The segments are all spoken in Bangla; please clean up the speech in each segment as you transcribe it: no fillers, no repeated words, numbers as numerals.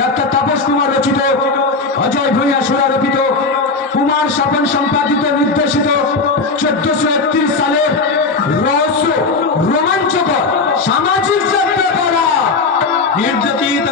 ডাক্তার তাপস কুমার রচিত, অজয় ভূঁইয়া সুরারোপিত, কুমার স্বপন সম্পাদিত, নির্দেশিত 1431 সালের রহস্য রোমাঞ্চকর সামাজিক যাত্রা করা নির্যাতিত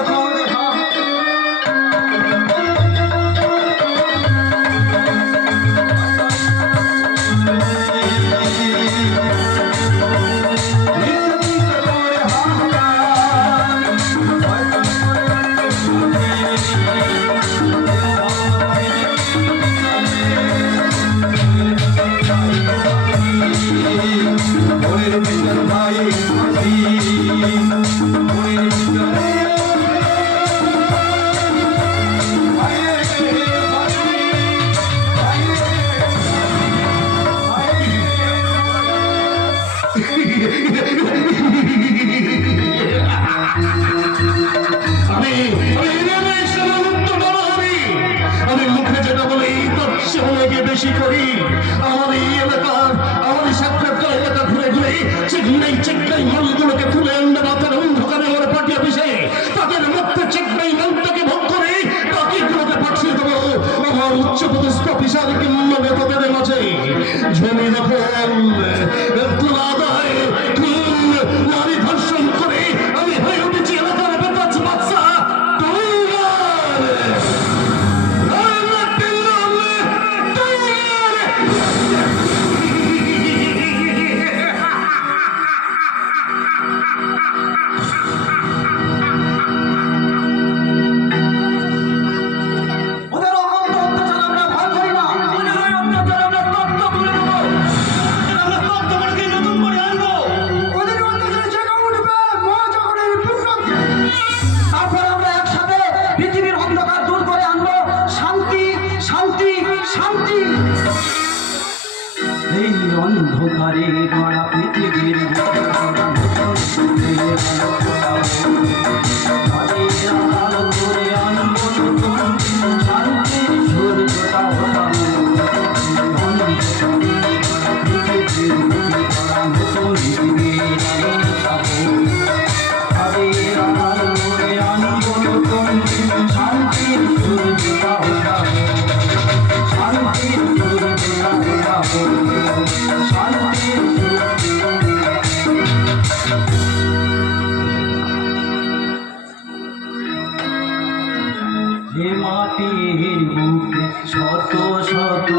বেশি করি আমার এই এলাকার আমাদের সাক্ষাৎ এলাকা ঘুরে ঘুরে চেকনাই মালগুলোকে তুলে আনবে রাতের অন্ধকারে আমার পার্টি অফিসে তাদের মধ্যে চেকনাই মালটাকে ভোগ করে বাকিগুলোকে পাঠিয়ে দেবো আমার উচ্চপদস্থ অফিসার কিংবা নেতাদের মাঝে জমি দখল আদায় নারী ধর্ষণ করে আমি হয়ে উঠেছি এলাকার বেতাজ বাদশা। পৃথিবীর অন্ধকার দূর করে আনবো শান্তি শান্তি শান্তি। এই অন্ধকারে গড়া পৃথিবীর আলো করে আনবো শান্তির সূর্যটা মাটির বুকে শত শত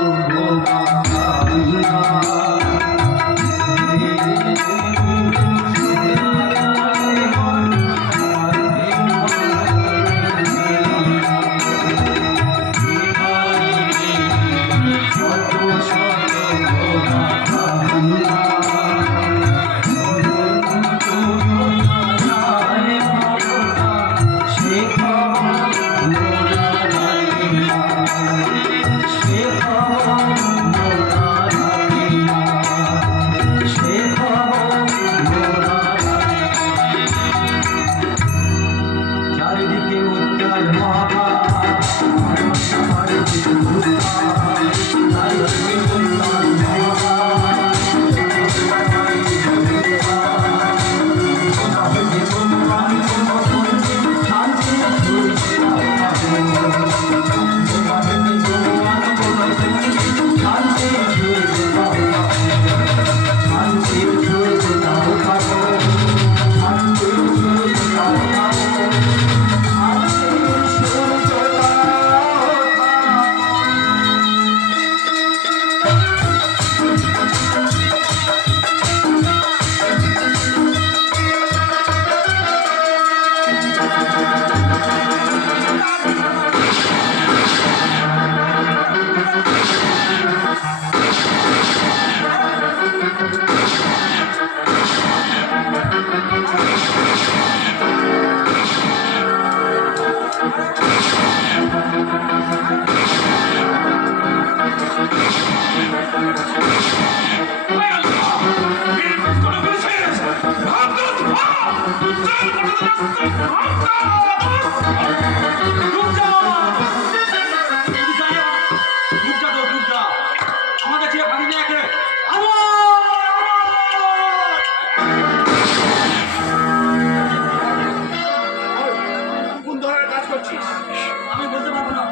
আমি বলতে পারবো না।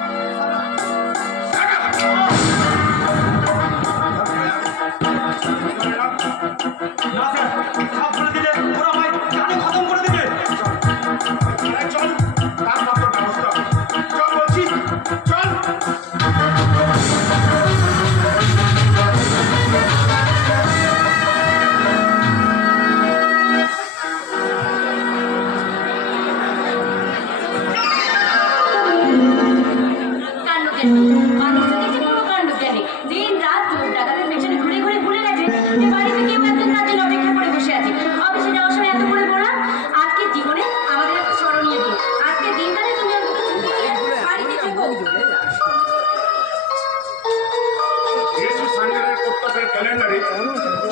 সব বলে দিলে ওরা ভাই জানে খতম করে দিবে। চল তার মাত্র ব্যবস্থা চল বলছি চল।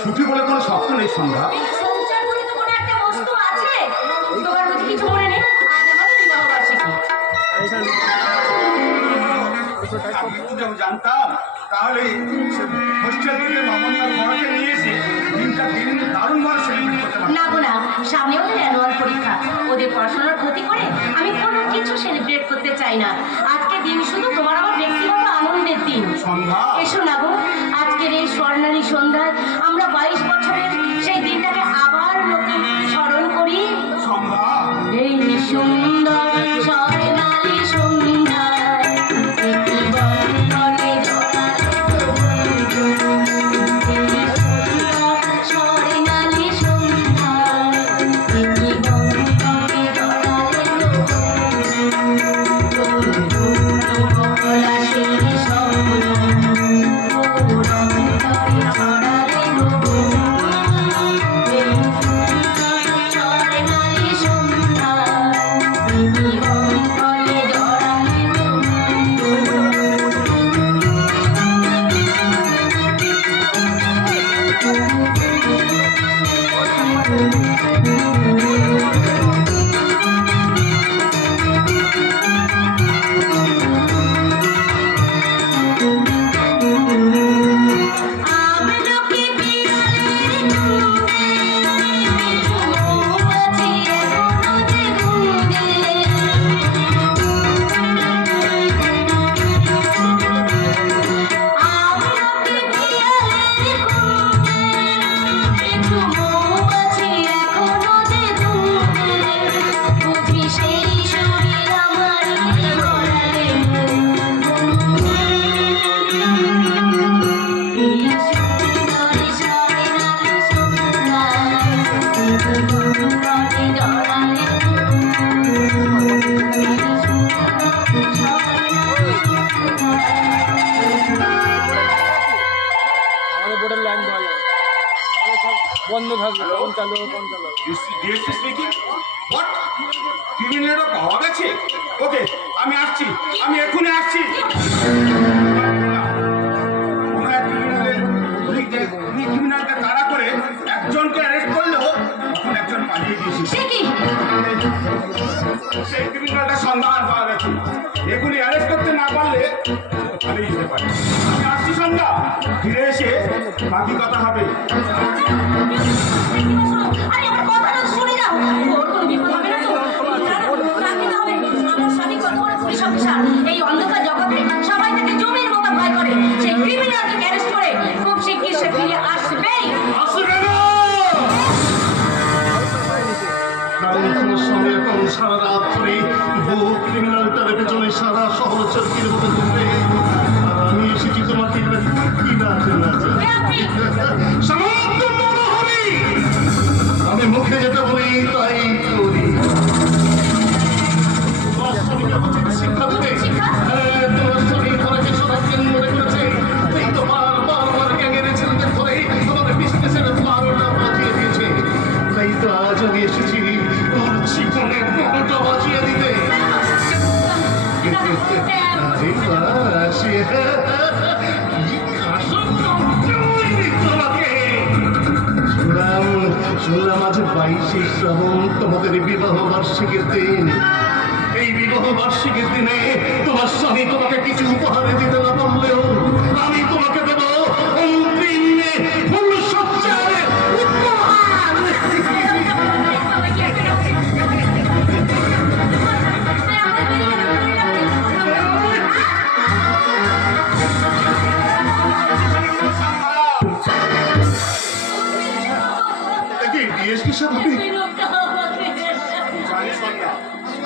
ছুটি বলে কোনো শব্দ নেই সন্ধ্যা। জানতাম তাহলে হোস্টেল থেকে মামলার বড়কে নিয়ে এসে দিনটা দিন দারুণ ভাবে সেলিব্রেট করতে পারতাম। না গো না, সামনে ওদের অ্যানুয়াল পরীক্ষা, ওদের পড়াশোনার ক্ষতি করে আমি কোনো কিছু সেলিব্রেট করতে চাই না। আজকে দিন শুধু তোমার আমার ব্যক্তিগত আনন্দের দিন। সন্ধ্যা এসো না গো, আজকের এই স্বর্ণালী সন্ধ্যায় আমরা 22 বছরের সেই দিনটাকে আবার নতুন স্মরণ করি। সন্ধ্যা এই সুন্দর স্বর্ণালী সন্ধ্যায় একটি বন্ধনে স্বর্ণালী সন্ধ্যায় একটি বন্ধনে সেই স্বপ্ন ছড়ালে বন্ধ থাকবে ফোন চালু ডিএসপি স্পিকিং। হোয়াট? ক্রিমিনালটা পাওয়া গেছে? ওকে, আমি আসছি, আমি এক্ষুনি আসছি। ক্রিমিনালকে তাড়া করে একজনকে অ্যারেস্ট করলো, তখন একজন পালিয়ে গিয়েছিল। সে কি? সেই ক্রিমিনালটা সন্ধান পাওয়া গেছে। এখনই অ্যারেস্ট করতে না পারলে পালিয়ে যেতে পারে। আমি আসছি সন্ধ্যা, ফিরে এসে বাকি কথা হবে। আরে আমার কথাটা শুনে যাও। ওর কোনো বিপদ হবে না তো? রাখতে হবে। আমার স্বামী কত বড় পুলিশ অফিসার। এই অন্ধকার জগতে সবাই তাকে জমির মতো ভয় করে। সেই ক্রিমিনালকে অ্যারেস্ট করে খুব শিগগির সে ফিরে আসবেই। আসবে না! কারণ তোমার সঙ্গে এখন সারা রাত ধরে বহু ক্রিমিনালটার পেছনে সারা শহর চরকির মতো ঘুরবে। আর আমি এসেছি তোমাকে কি না সামান্য নরহরি। আমি মুখে যেটা বলি তাই করি। তোমার স্বামীকে উচিত শিক্ষা দেবে। হ্যাঁ, তোমার স্বামী তোমাকে সদাজ্ঞান মনে করেছে। এই তো বারবার গ্যাংয়ের ছেলেদের ধরে তোমার বিজনেসের বারোটা বাজিয়ে দিয়েছে। তাই তো আজ আমি এসেছি তোর জীবনের বারোটা বাজিয়ে দিতে। আরে বাস, কি খাসন জমজমাইনি তোমাকে। শুনলাম আজ 22শে শ্রাবণ তোমাদের বিবাহ বার্ষিকীর দিন। এই বিবাহ বার্ষিকীর দিনে তোমার স্বামী তোমাকে কিছু উপহার দিতে না পারলেও আমি তোমাকে দেব অন্তিম ফুল সজ্জার উপহার। ডিএসপি সাহেব, আপনি জানি সন্ধ্যা,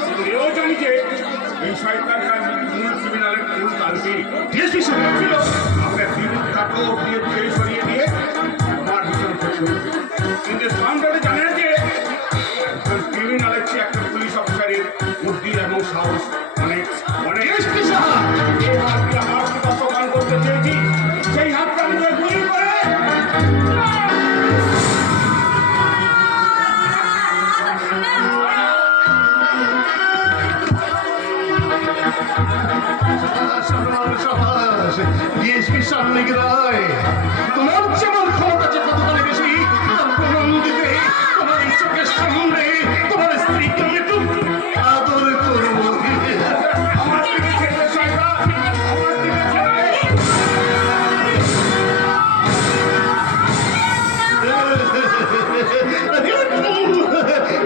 শুধু এও জানি যে এই শয়তানটা মূল ক্রিমিনালের কেউ কালকে ডিএসপি সাহেব ছিল। আপনার বিদ্যুৎ কাটো দিয়ে দিয়ে সরিয়ে দিয়ে আমার ভিতরে ফেসে উঠবে। কিন্তু সামনে জানে না যে একজন ক্রিমিনালের চেয়ে একটা পুলিশ অফিসারের বুদ্ধি এবং সাহস অনেক অনেক। ডিএসপি সাহেব, যে হাত দিয়ে আমার কথা প্রমাণ করতে চেয়েছি, সেই হাতটা আমি গুলি করে ডিএসপি সামনে রায়, তোমার যেমন ক্ষমতা যে কতখানি বেশি তার প্রমাণ দিতে তোমার এই চোখের সামনে তোমার স্ত্রীকে আমি একটু আদর করবো। আমার দিকে ছেড়ে শয়তান, আমার দিকে ছেড়ে।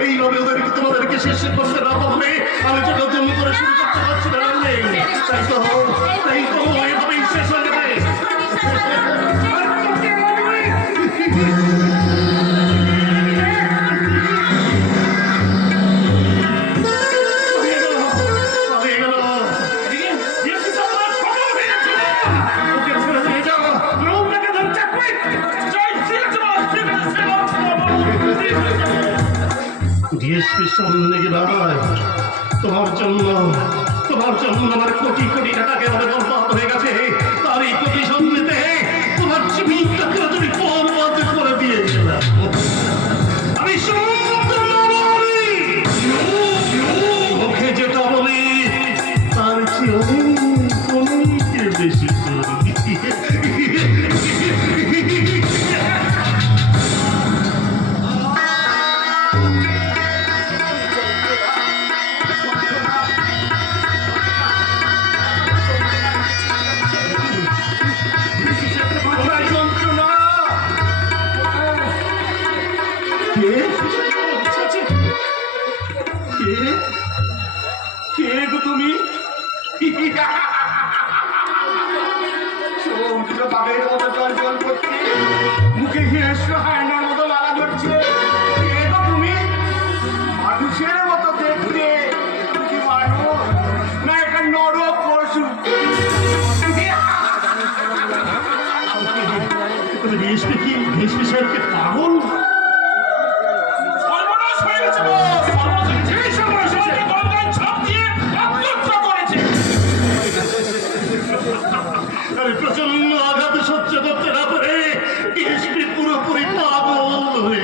এইভাবে ওদেরকে তোমাদেরকে শেষ করতে না পারলে আমি তো নতুন করে শুরু করতে পারছি না। তাই তো এভাবেই শেষ হয়ে যাবে। ডিএসপির সামনে গেলাম, তোমার জন্য আমার কোটি কোটি টাকা কেবল বরবাদ হয়ে গেছে। তার এই প্রতিশোধ নিতে তোমার জীবনটাকে তুমি বরবাদ করে দিয়েছিলাম। আমি সমুদ্র নরহরি, মুখে যেটা বলি তার চেয়ে অনেক বেশি করি। কে গো তুমি? সমুদ্র বাঘের মতো জল জল করছে, মুখে হিংস্র হায়নার মতো লালা ধরছে। কে গো তুমি? মানুষের মতো দেখতে কি মানুষ না একটা নর পশু? ডিএসপি সাহেবকে পাগল সর্বনাশ হয়ে গেছে বস। এই সময় সবাইকে গঙ্গায় ঝাঁপ দিয়ে আত্মহত্যা করেছে। প্রচন্ড আঘাত সহ্য করতে না পারে ডিএসপি পুরোপুরি পাগল হয়ে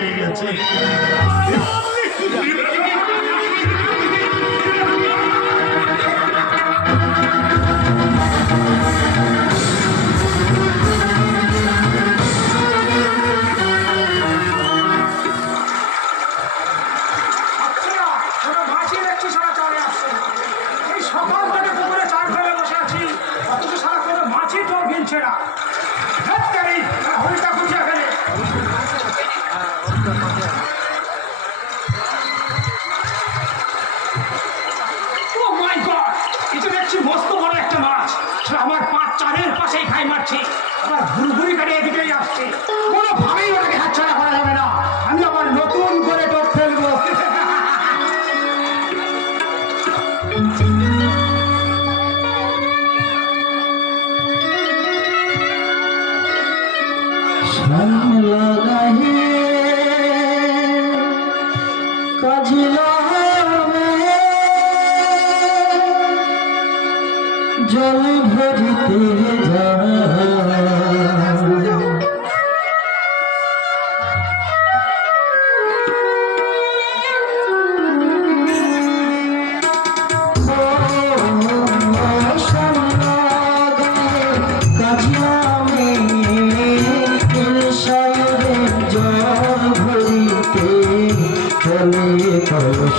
জল ভরিতে যায়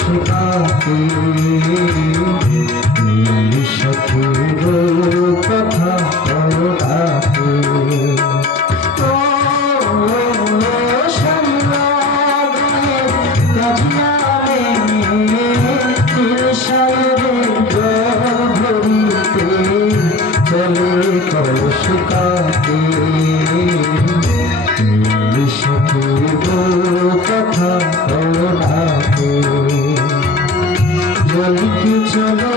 কলসিকাতে সখীর কথা কলকাতে চলে কলসিকাতে কথা কলকাতে জলকি চলে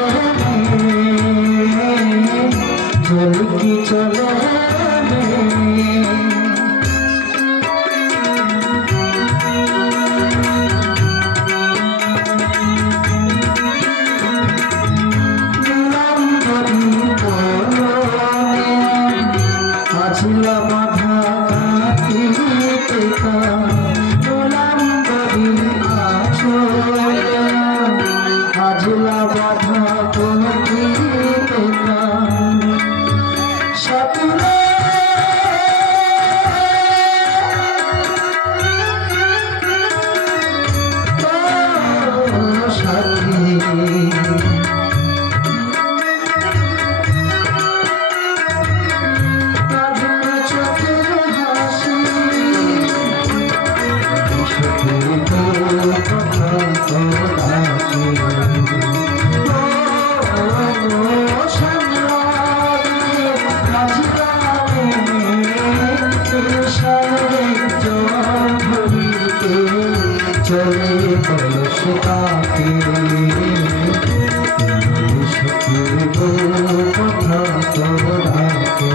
জলকি চলে আজিলা বাধা কাটিতে গোলাম করি আজিলা বাধা কাটিতে সাতুরে সাথী চলে কলসিকাতে কথা কলকাতে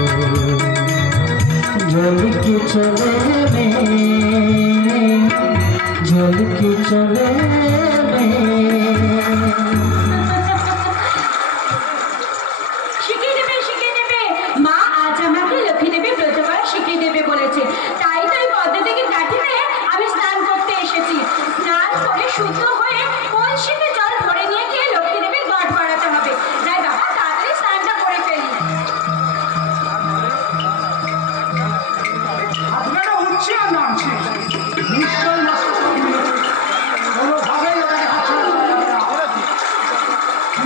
জলকি চলে জলকি চলে শিখিয়ে দেবে মা আজ আমাকে লক্ষ্মী দেবী ব্রত করা শিখিয়ে দেবে বলেছে তাই তো এই পদ্ম থেকে কাঠি নিয়ে আমি স্নান করতে এসেছি স্নান করে শুদ্ধ হয়ে কলসিতে জল ভরে নিয়ে গিয়ে লক্ষ্মী দেবীর ঘট ভরাতে হবে যাই বাবা তাড়াতাড়ি স্নানটা করে ফেলি আপনারা উঠছে আর নামছে নিশ্চয় নষ্ট কোনোভাবেই ওটাকে হাতছাড়া করা যাবে না।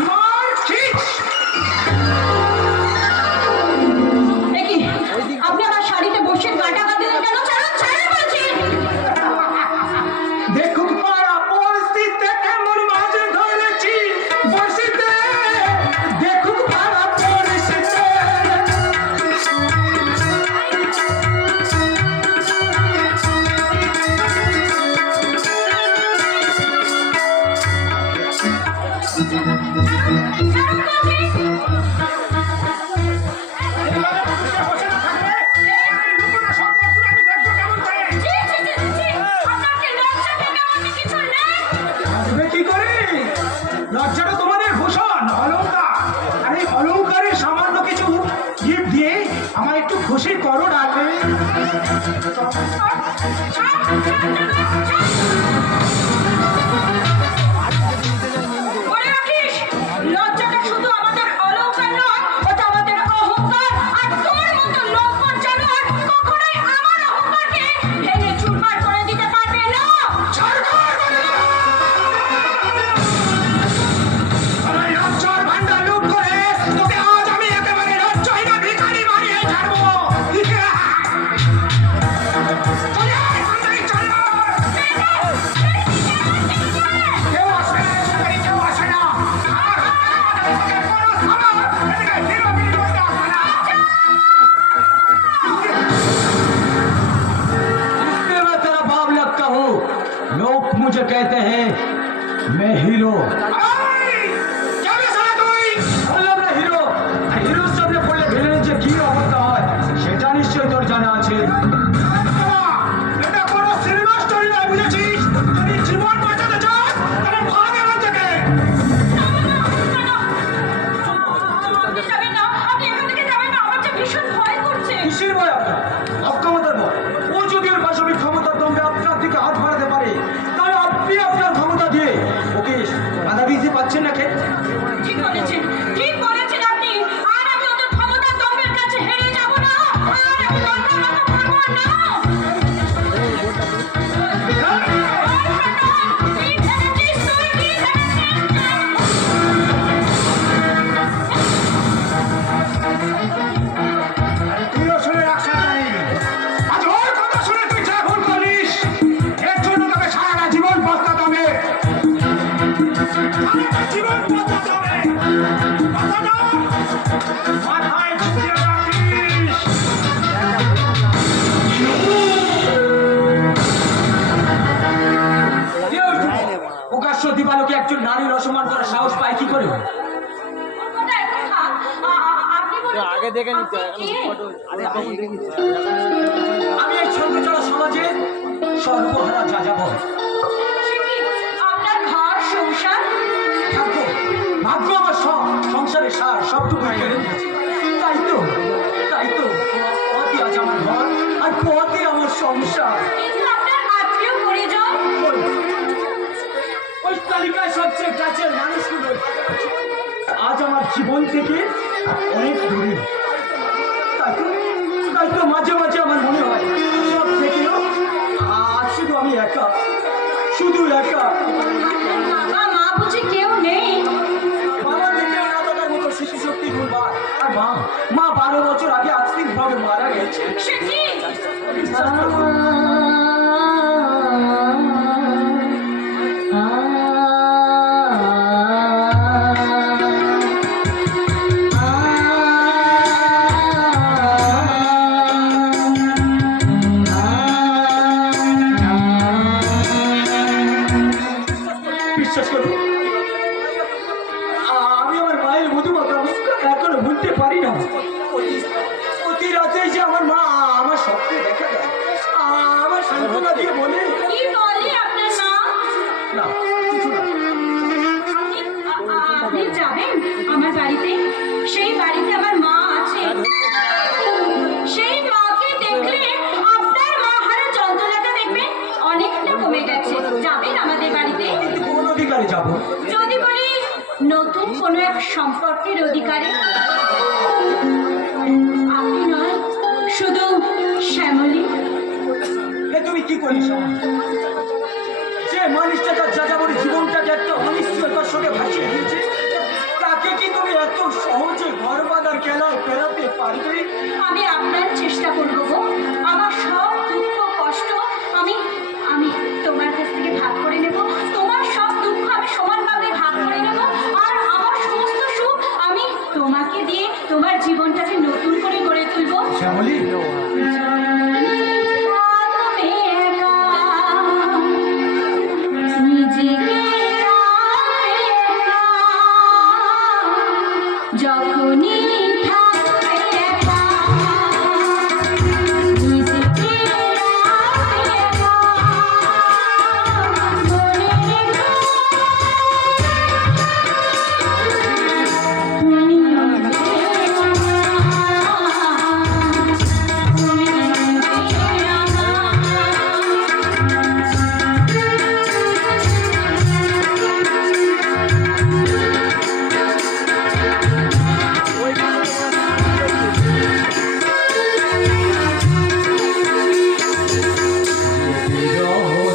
মার ঠিক দেখি আপনি আমার শাড়িতে বসে গাঁটা বাঁধলেন কেন ছাড়ুন ছাড়ুন বলছি দেখুক পাড়া পরিস্থিতি কেমন মাঝে ধরেছি বসিতে দেখুক পাড়া পরিস্থিতি বসে না থাকবে এই লুকোনো সম্পদগুলো আমি দেখবো কেমন করে আপনাকে লজ্জা পেতে আমাকে কিছু নেই আসবে কি করে লজ্জাটা তোমাদের ভূষণ অলংকার আর এই অলংকারের সামান্য কিছু গিফট দিয়ে আমার একটু খুশি করো ডাকবে মনে রাখিস লজ্জাটা শুধু আমাদের অলংকার নয় ওটা আমাদের অহংকার আর তোর মতো লম্পট জানোয়ার কখনোই আমার অহংকারকে ভেঙে চুরমার করে দিতে পারবে না আমার লজ্জার ভান্ডার লুট করে তোকে আজ আমি একেবারে লজ্জাহীনা ভিখারি বানিয়ে ছাড়বো চলে আয়, ভান্ডারি চলে আয়। মাথায় ঢুকিয়ে রাখিস। প্রকাশ্য দিবালোকে একজন নারীর অসম্মান করার সাহস পায় কি করে? কোথায় কথা? আপনি বলুন তো, আগে দেখে নিতে আপনি কে? আমি এই ছন্নচড়া সমাজে সর্বহারা যাযাবর। সে কি আপনার ঘর সংসার? ভাগ্য ভাগ্য আমার সব সংসারের সার সবটুকু কেড়ে নিয়েছে। তাই তো পথই আজ আমার ঘর আর পথই আমার সংসার। কিন্তু আপনার আত্মীয় পরিজন ওই তালিকায় সবচেয়ে কাছের মানুষগুলো আজ আমার জীবন থেকে অনেক দূরে। তাই তো মাঝে মাঝে আমার মনে হয় সব থেকেও আজ শুধু আমি একা, শুধু একা। বাবা মা বুঝি কেউ নেই? বাবা থেকে না থাকার মতো শিশু শক্তি গুণবার। আর মা 12 বছর আগে আর্থিকভাবে মারা গেছে। সে কি? বিশ্বাস করুন। বিশ্বাস করুন, আমি আমার মায়ের মধুমাখা মুস্কান এখনো ভুলতে পারি না। প্রতি রাতে যে আমার মা আমার স্বপ্নে দেখা দেয়, আমার সান্ত্বনা দিয়ে বলে, কি বলে আপনার মা? না কিছু না। আপনি যাবেন আমার বাড়িতে? সেই বাড়িতে আমার মা আছে। সেই মাকে দেখলে আপনার মা হারা যন্ত্রণাটা দেখবেন অনেকটা কমে গেছে। যাবেন আমাদের বাড়িতে? কোন অধিকারে যাব? যদি বলি নতুন কোনো এক সম্পর্কের অধিকারে। আপনি নয়, শুধু শ্যামলী। এ তুমি কি করিস আমার? যে মানুষটা তার যাযাবরী জীবনটাকে একটা অনিশ্চয়তার সঙ্গে ভাসিয়ে দিয়েছে, তাকে কি তুমি এত সহজে ঘর বাঁধার খেলায় ফেরাতে পারবে? আমি আপনার চেষ্টা করবো গো। আমার সব দুঃখ কষ্ট আমি আমি তোমার কাছ থেকে ভাগ করে নেব। তোমার সব দুঃখ আমি সমানভাবে ভাগ করে নেব। আর আমার সমস্ত সুখ আমি তোমাকে দিয়ে তোমার জীবনটাকে নতুন করে গড়ে তুলবো। শ্যামলী, যখনই থাকবে একা, নিজেকে রাখবে একা, মনে রেখো তুমি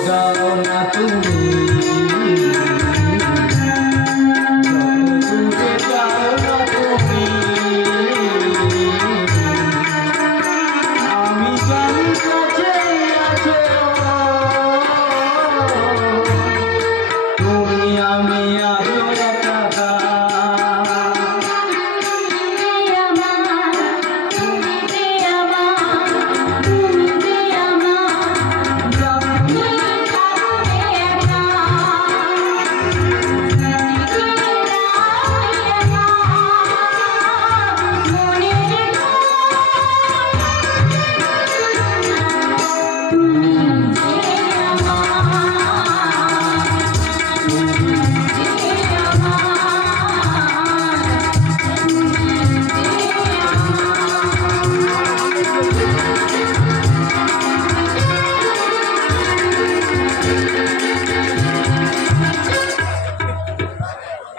যাও না তুমি, দূরে যাও না তুমি। আমি জানি কাছে আছো তুমি, আমি আজও একা।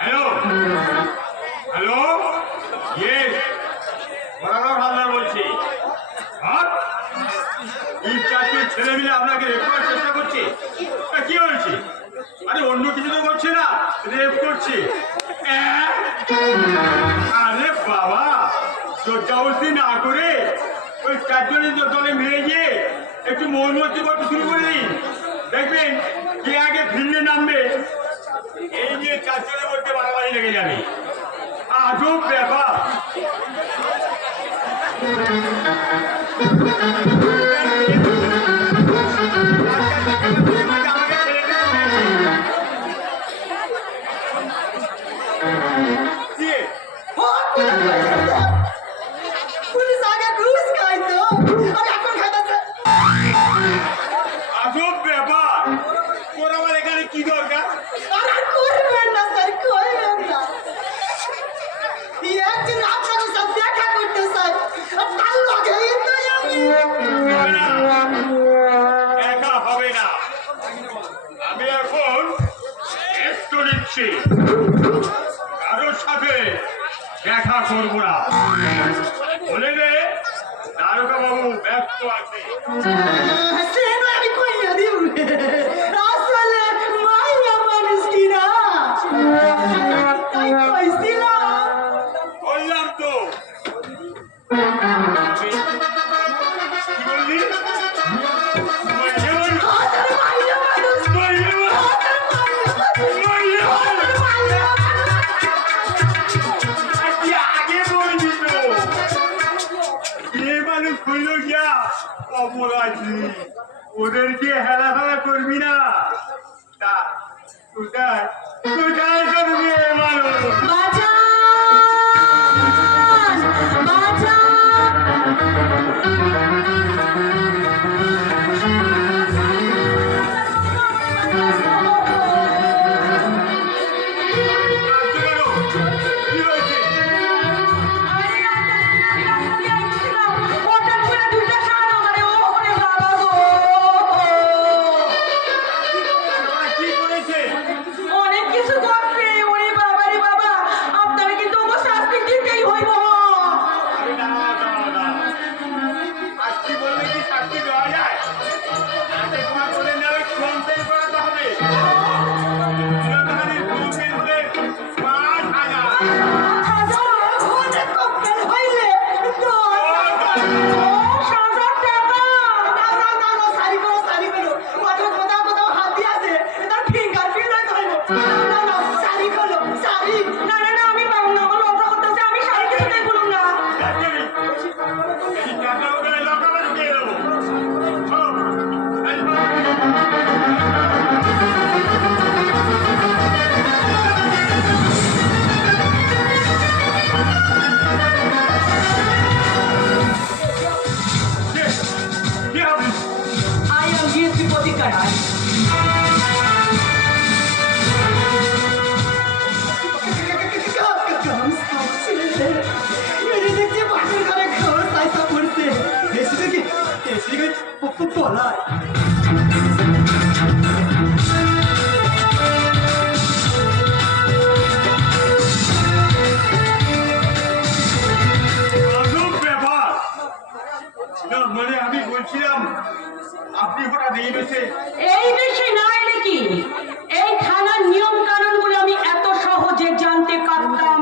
হ্যালো হ্যালো, ইয়েস, বরাবর হালদার বলছি। আর এই চারটে ছেলে মিলে আপনাকে রেপ করার চেষ্টা করছে। কি হয়েছে? আরে অন্য কিছু তো করছে না, রেপ করছে। আরে বাবা, জোরজাবস্তি না করে ওই চারজনের দলে মিলে গিয়ে একটু মৌনমতি করতে শুরু করে দিন। দেখবেন কে আগে ফিল্ডে নামবে, এই নিয়ে চারজনের মধ্যে মারামারি লেগে যাবে। আজব ব্যাপার। কে? পুলিশ আগে ঘুষ খাইতো আর এখন খাইতেছে। আজব ব্যাপার। তোর আমার এখানে কি দরকার? আর করবেন না স্যার, করবেন না। একদিন আপনার সাথে দেখা করতে চাই, আর তার লগেই তো আমি। দেখা হবে না। আমি এখন রেস্ট নিচ্ছি, কারোর সাথে দেখা করবো না। বলে দে দারোগা বাবু ব্যস্ত আছে। সে নয় আমি কইয়া দিব। আসলে মাইয়া মানুষ কিনা তাই কইছিলাম। বললাম তো। কি বললি? আসলে মাইয়া মানুষ, আসলে মাইয়া আগে বলবি তো। এ মানুষ হইল গিয়া অপরাধী, ওদেরকে হেলাফেলা করবি না। তা কোথায় কোথায় করবি এ মানুষ? বাঁচান! বাঁচান! কি হয়েছে? আরে আমি রাস্তা দিয়ে আসছিলাম, হঠাৎ করে দুইটা সাপ আমারে ওরে বাবা গো! কি করেছে? অনেক কিছু করছে, ওরে বাবা রে বাবা! আপনারা কিন্তু ওকে শাস্তি দিতেই হইব। আরে না না না, শাস্তি বললে কি শাস্তি দেওয়া যায়? আগে তোমার বলে নেবে কমপ্লেন করাতে হবে। জনগণের কমপ্লেন হলে ৫,০০০। অনেক কপ্পেল হইলে তো সাজার টাকা! না না না না, সারি করো সারি করো। কোথাও কোথাও হাত দিয়ে আছে, তার ফিঙ্গার ফিঙ্গার ধরো। না না সারি করো সারি। না না না, আমি পারবো না, আমার লজ্জা করতেছে, আমি শাড়ি কিছুতেই বলুন না। এই টাকা ওখানে লকাবে ঢুকিয়ে দেবো। কি হবে? I am here to bodyguard. আজব ব্যাপার। না মানে আমি বলছিলাম আপনি হঠাৎ এই বেশে এই দেশে না এলে কি এই থানার নিয়ম কানুন গুলো আমি এত সহজে জানতে পারতাম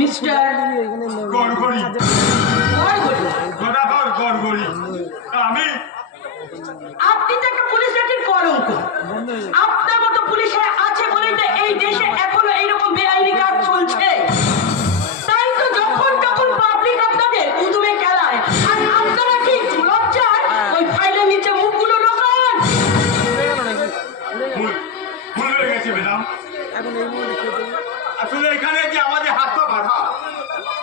মিস্টার গড়গড়ি গদাধর গড়গড়ি। আমি আপনি তো একটা পুলিশ জাতির কলঙ্ক। আপনার মতো পুলিশের আছে বলেই তো এই দেশে এখনো এইরকম বেআইনি কাজ চলছে। তাই তো যখন তখন পাবলিক আপনাদের উদুমে খেলায়, আর আপনারা কি লজ্জার ওই ফাইলের নিচে মুখগুলো ঢোকান। ভুল ভুল হয়ে গেছে ম্যাডাম। আসলে এখানে যে আমাদের হাত পা বাঁধা,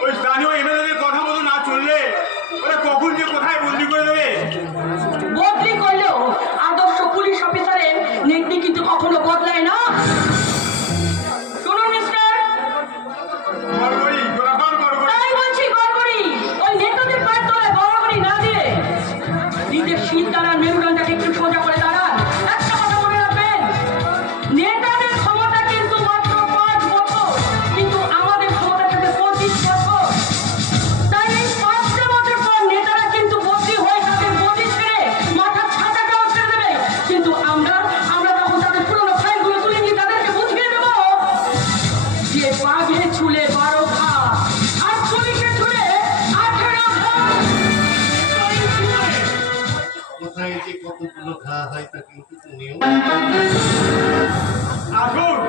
ওই স্থানীয় এমএলএদের কথা মতো না চললে ওরা কখন যে কোথায় বন্দি করে দেবে। বদলি করলেও আদর্শ পুলিশ অফিসারের নীতি কিন্তু কখনো বদলায় না। শুনুন মিস্টার, গড়গড়ি গদাধর গড়গড়ি। তাই বলছি গড়গড়ি, ওই নেতাদের পায়ের তলায় গড়গড়ি না দিয়ে নিজের শীত দাঁড়ান মেরুদণ্ডটাকে একটু সোজা করে দাঁড়ান। একটা কথা মনে রাখবেন, নেতাদের ক্ষমতা কিন্তু মাত্র 5 বছর, কিন্তু আমাদের ক্ষমতা থাকে 25 বছর। তাই এই 5টা বছর পর নেতারা কিন্তু বদলি হয়ে তাদের বদলি ছেড়ে মাথার ছাতাটাও ছেড়ে দেবে, কিন্তু আমরা তখন তাদের পুরোনো ফাইলগুলো তুলে নিয়ে তাদেরকে বুঝিয়ে দেবো যে বাঘে ছুলে 12 ঘা আর পুলিশে ছুলে 18 ঘা। কোথায় যে কতগুলো ঘা হয় তা কিন্তু তুমিও আসুন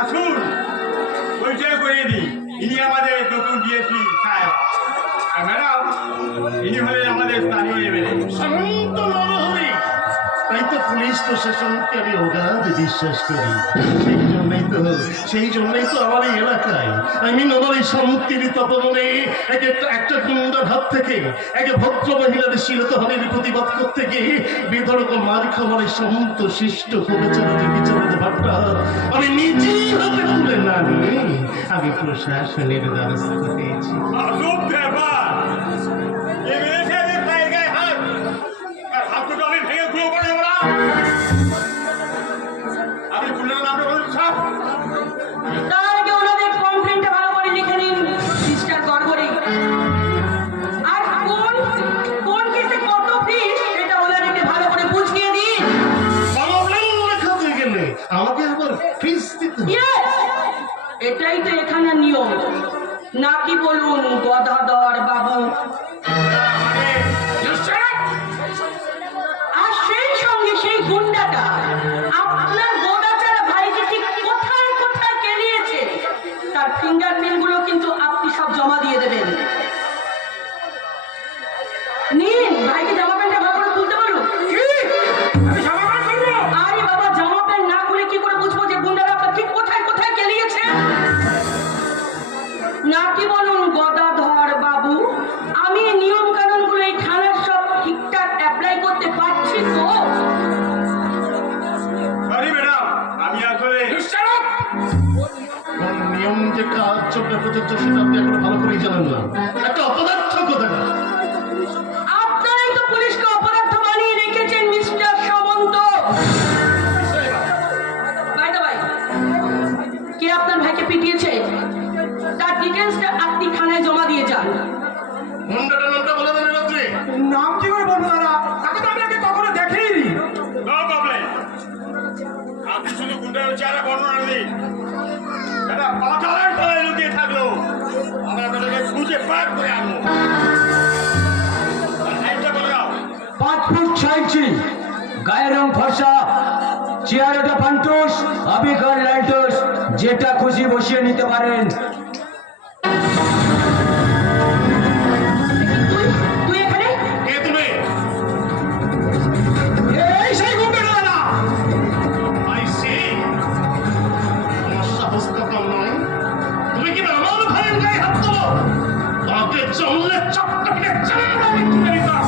আসুন পরিচয় করিয়ে দিই। ইনি আমাদের নতুন ডিএসপি সাহেব, আর ম্যাডাম ইনি হলেন আমাদের স্থানীয় এমএলএ। শান্ত নরহরি, তাই তো পুলিশ প্রশাসনকে আমি অগাধ বিশ্বাস করি। সেই জন্যই তো আমার এই এলাকায় আমি নগরী শান্তির তপবনে একটা গুন্ডার হাত থেকে এক ভদ্র মহিলার শিরোধানের প্রতিবাদ করতে গিয়ে বেধড়ক মার খাবারের সমস্ত শিষ্ট পরিচালকের বিচারের ভাবটা আমি নিজেই হাতে তুলে না নিয়ে আমি প্রশাসনের দ্বারস্থ হয়েছি। আজব ব্যাপার, এমএলএ সাহেবের পায়ের গায়ে হাত, আর হাত দুটো আমি ভেঙে গুঁড়ো করে দেবো না। আপনি বললেন না আপনার বলুন সাহেব, তার আগে ওনাদের কমপ্লেনটা ভালো করে লিখে নিন মিস্টার গড়বড়ি। আর কোন কেসে কত ফিস এটা ওনাদেরকে ভালো করে বুঝিয়ে দিন। কমপ্লেন লেখা হয়ে গেলে আমাকে আবার ফিস দিতে হবে। Yes! এটাই তো এখানে নিয়ম, নাকি বলুন গদাধর বাবু? আর সেই সঙ্গে সেই গুন্ডাটা আপনার গোদাচারা ভাইকে ঠিক কোথায় কোথায় কেলিয়েছে তার ফিঙ্গারপ্রিন্ট গুলো কিন্তু আপনি সব জমা দিয়ে দেবেন। নিন, ভাইকে জামা প্যান্টটা ভালো করে তুলতে পারুন। আমি সমাধান করবো। আরে বাবা, জামা প্যান্ট না খুলে কি করে বুঝবো যে গুন্ডারা আপনার ঠিক কোথায় কোথায় কেলিয়েছে? নাকি বলুন গদাধর বাবু, আমি নিয়ম কানুন গুলো এই থানার সব ঠিকঠাক অ্যাপ্লাই করতে পারছি তো? সরি ম্যাডাম, আমি আসলে কোন নিয়ম যে কাজ চোখে প্রযোজ্য সেটা আপনি এখনো ভালো করেই জানেন না। একটা অপদার্থ কথা না। আপনারাই তো পুলিশকে অপরাধ বানিয়ে রেখেছেন mister Samanta. By the by, কে আপনার ভাইকে পিটিয়েছে তার ডিটেলসটা আপনি থানায় জমা দিয়ে যান। মুন্ডাটা নামটা বলে দেন রাত্রে। নাম কি করে বলবো দাদা? তাকে তো আমি আগে কখনো দেখিনি। নো প্রবলেম, আপনি শুধু গুন্ডার চেহারা বর্ণনা দিন। এটা পাতালের তলায় লুকিয়ে থাকলো, আমরা তাদেরকে খুঁজে পার করে আনবো। আর হাইটটা বলে দাও। 5 ফুট 6 ইঞ্চি, গায়ের রং ফর্সা, চেহারাটা ফান্টুস, আবিকার লাইটস, যেটা খুশি বসিয়ে নিতে পারেন। তুই এখানে? কে তুমি? এই সেই গুন্ডাটা দাদা। I see. তোমার সাহস তো কম নয়। তুমি কি আমার ভাইয়ের গায়ে হাত তোলো? তাকে জমলে চাপটা পিঠে চামড়া আমি তুলে দিতাম।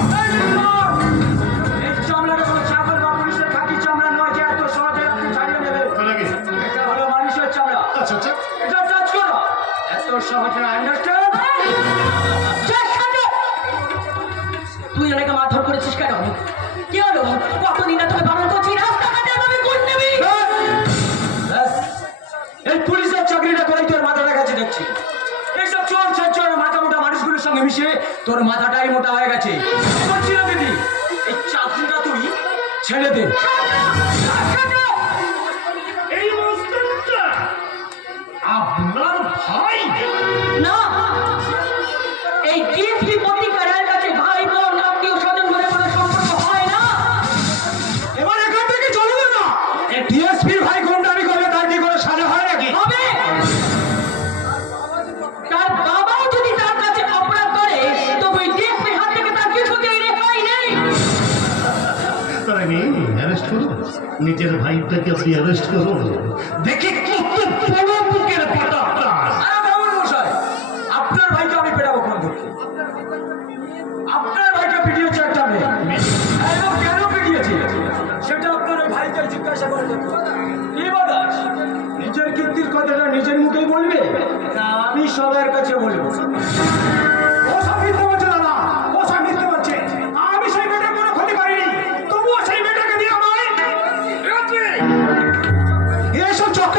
এই চামড়াটা কোনো ছাগল বা পুলিশের খাকি চামড়া নয় যে এত সহজে আপনি ছাড়িয়ে নেবেন। তাহলে কি? এটা হলো মানুষের চামড়া। আচ্ছা আচ্ছা। এটা টাচ করো, এত সহজে আন্ডারস্ট্যান্ড? তুই ওনাকে মারধর করেছিস কেন? কি হলো? কতদিন না তোকে বারণ করছি রাস্তাঘাটে আমি কোন নেবি? ব্যাস, এই পুলিশের চাকরিটা করেই তোর মাথাটা গেছে দেখছি। এইসব চোর মাথা মোটা মানুষগুলোর সঙ্গে মিশে তোর মাথাটাই মোটা হয়ে গেছে। বলছি না দিদি, এই চাকরিটা তুই ছেড়ে দে। এই মাস্টারটা আপনার ভাই? না, এই ডিএসপি পত্রিকার কাছে ভাই বোন আত্মীয় স্বজন বলে কোনো সম্পর্ক হয় না। এবার এখান থেকে চলে যাবে না। এই ডিএসপির ভাই গুন্ডামি করলে তার কি কোনো সাজা হয় নাকি? হবে। তার বাবাও যদি তার কাছে অপরাধ করে তবে ওই ডিএসপির হাত থেকে তার কিছুতেই রেহাই নেই। তাই আমি অ্যারেস্ট করুন, নিজের ভাইটাকে আপনি অ্যারেস্ট করুন, দেখি কত বড় বুকের পাটা আপনার। আরে বাবুর মশাই, আপনার ভাইকে আমি পেটাবো কোন থেকে? আপনার ভাইকে পিটিয়েছে একটা মেয়ে, এবং কেন পিটিয়েছে সেটা আপনার ওই ভাইকে জিজ্ঞাসা করে দেখুন। কি বাদাস, নিজের কীর্তির কথাটা নিজের মুখেই বলবে না আমি সবার কাছে বলবো? ও সব মিথ্যে বলছে দাদা, ও সব মিথ্যে বলছে। আমি সেই মেয়েটার কোনো ক্ষতি করিনি, তবুও সেই মেয়েটাকে দিয়ে আমায় এসব চক্র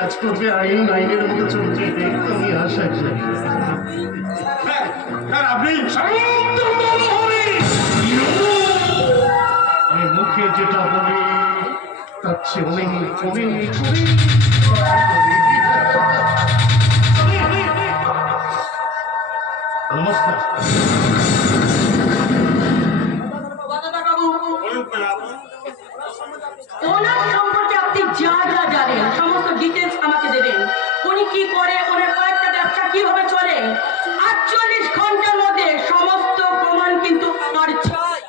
কাজ করবে, আইনের মতো চলছে, আমি আশা করি। স্যার আপনি শান্ত বলো হবে। আমি মুখে যেটা বলি তার চেয়ে অনেক অনেক নমস্কার। বলুন ম্যাডাম। ওনার সম্পর্কে আপনি যা যা জানেন সমস্ত ডিটেলস আমাকে দেবেন। উনি কি করে, ওনার কয়েকটা ব্যবসা কিভাবে চলে, 48 ঘন্টার মধ্যে সমস্ত প্রমাণ কিন্তু আমার চাই।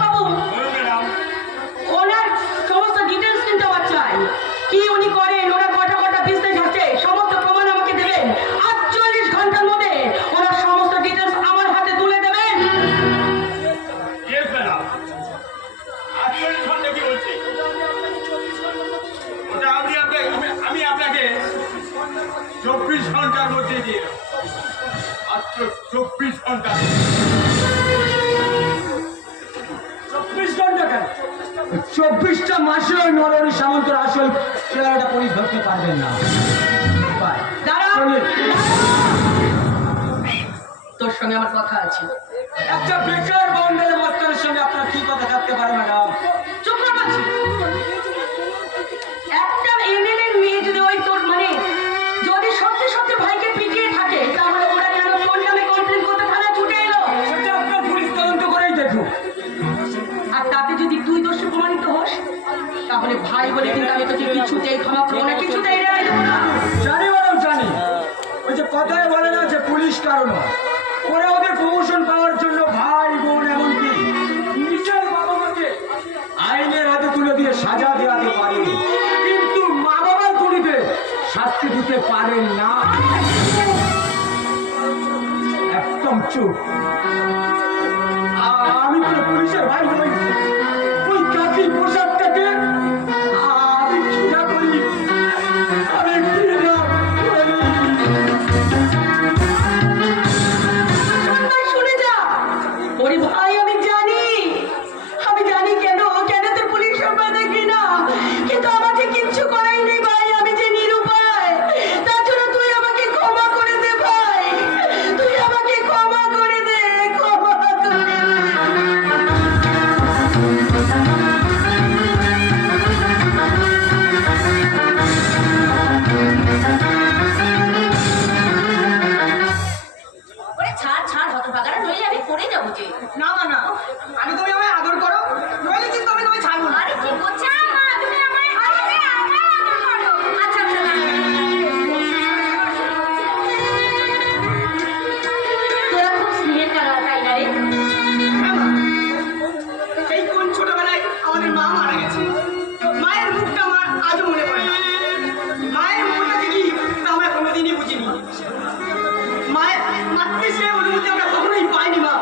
বাবু, বলুন ম্যাডাম। ওনার সমস্ত ডিটেলস কিন্তু আমার চাই। কি উনি করেন, ওনার কটা কটা বিজনেস আছে, সমস্ত প্রমাণ আমাকে দেবেন। 48 ঘন্টার মধ্যে ওনার সমস্ত ডিটেলস আমার হাতে তুলে দেবেন। Yes madam. 48 ঘন্টা কি বলছি? ওটা আমি আপনাকে 24 ঘন্টার মধ্যে দিয়ে দেবো। মাত্র 24 ঘন্টা। 24 ঘন্টা কেন? 24টা মাসে ওই নরহরি সামন্তর আসল চেহারাটা পরি ধরতে পারবেন না। বাই। দাঁড়া, চলুন। তোর সঙ্গে আমার কথা আছে। একটা বেকার বন্ডের মাস্টারের সঙ্গে আপনার কি কথা থাকতে পারে ম্যাডাম? চুপ কর বলছি। একটা এমএলএ মেয়ে যদি ওই তোর মানে যদি সত্যি সত্যি ভাইকে পিটিয়ে থাকে, তাহলে ওরা কেন তোর নামে কমপ্লেন করতে থানায় ছুটে এলো? সেটা আপনার পুলিশ তদন্ত করেই দেখুন। আর তাতে যদি তুই দোষী প্রমাণিত হোস, তাহলে ভাই বলে কিন্তু আমি তোকে কিছুতেই ক্ষমা করবো না, কিছুতেই রেহাই দেবো না। জানি ম্যাডাম জানি। ওই যে কথায় বলে না যে পুলিশ কারণ ওরা ওদের প্রমোশন পাওয়ার জন্য ভাই বোন এমনকি নিজের বাবা মাকে আইনের হাতে তুলে দিয়ে সাজা দেওয়াতে পারে, কিন্তু মা বাবার গুলিতে শাস্তি দিতে পারেন না। একদম চুপ। আমি কোনো পুলিশের ভাই নই। ওই কাকি পোশাকটাকে আমি ঘৃণা করি। আমি ঘৃণা করি। ভাই শুনে যা। ওরে ভাই, আমি জানি কেন কেন তোর পুলিশ সম্পাদক ঘৃণা, কিন্তু আমাকে কিচ্ছু করাই নেই ভাই। আমি যে নিরুপায়, তার জন্য তুই আমাকে ক্ষমা করে দে ভাই। তুই আমাকে ক্ষমা করে দে, ক্ষমা করে দে। ওরে ছাড় ছাড়, হতভাগারা, নইলে আমি পড়ে যাবো যে। না মা না, আমি তুমি আমায় আদর করো, নইলে কিন্তু আমি তোমায় ছাড়বো না। আরে কি করছো মা, তুমি আমায় আমায় আদর করো। আচ্ছা আচ্ছা, তোরা খুব স্নেহের কারণ, তাই না রে? হ্যাঁ মা, এই কোন ছোটবেলায় আমাদের মা মারা গেছে, মায়ের মুখটা আমার আজও মনে পড়ে না। মায়ের মুখটাকে কি তা আমরা কোনোদিনই বুঝিনি। মায়ের মাতৃস্নেহের অনুভূতি আমরা কখনোই পাইনি মা।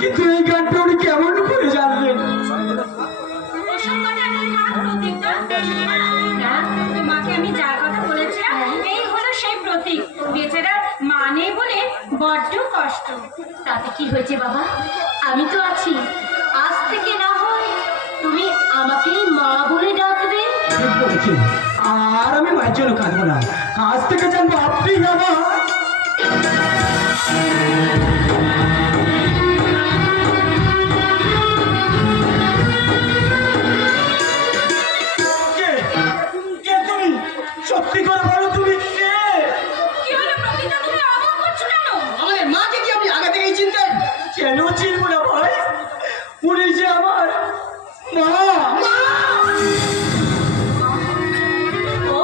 কিন্তু এই গানটা উনি কেমন করে জানবেন? ওসব কথা এখন থাক, প্রতীকটা। না, মাকে আমি যার কথা বলেছিলাম, এই হলো সেই প্রতীক। বেচারার মা নেই বলে বড্ড কষ্ট। তাতে কি হয়েছে বাবা, আমি তো আছি। আজ থেকে না হয় তুমি আমাকেই মা বলে ডাকবে। ঠিক বলেছি, আর আমি মায়ের জন্য কাঁদবো না। আজ থেকে জানবো আপনি আমার। কে? কে তুমি? সত্যি করে বলো তুমি কে? কি হলো প্রতীকটা, তুমি অবাক করছো কেন? আমাদের মাকে কি আপনি আগে থেকেই চিনতেন? কেন চিনবো না ভাই, উনি যে আমার মা। ও,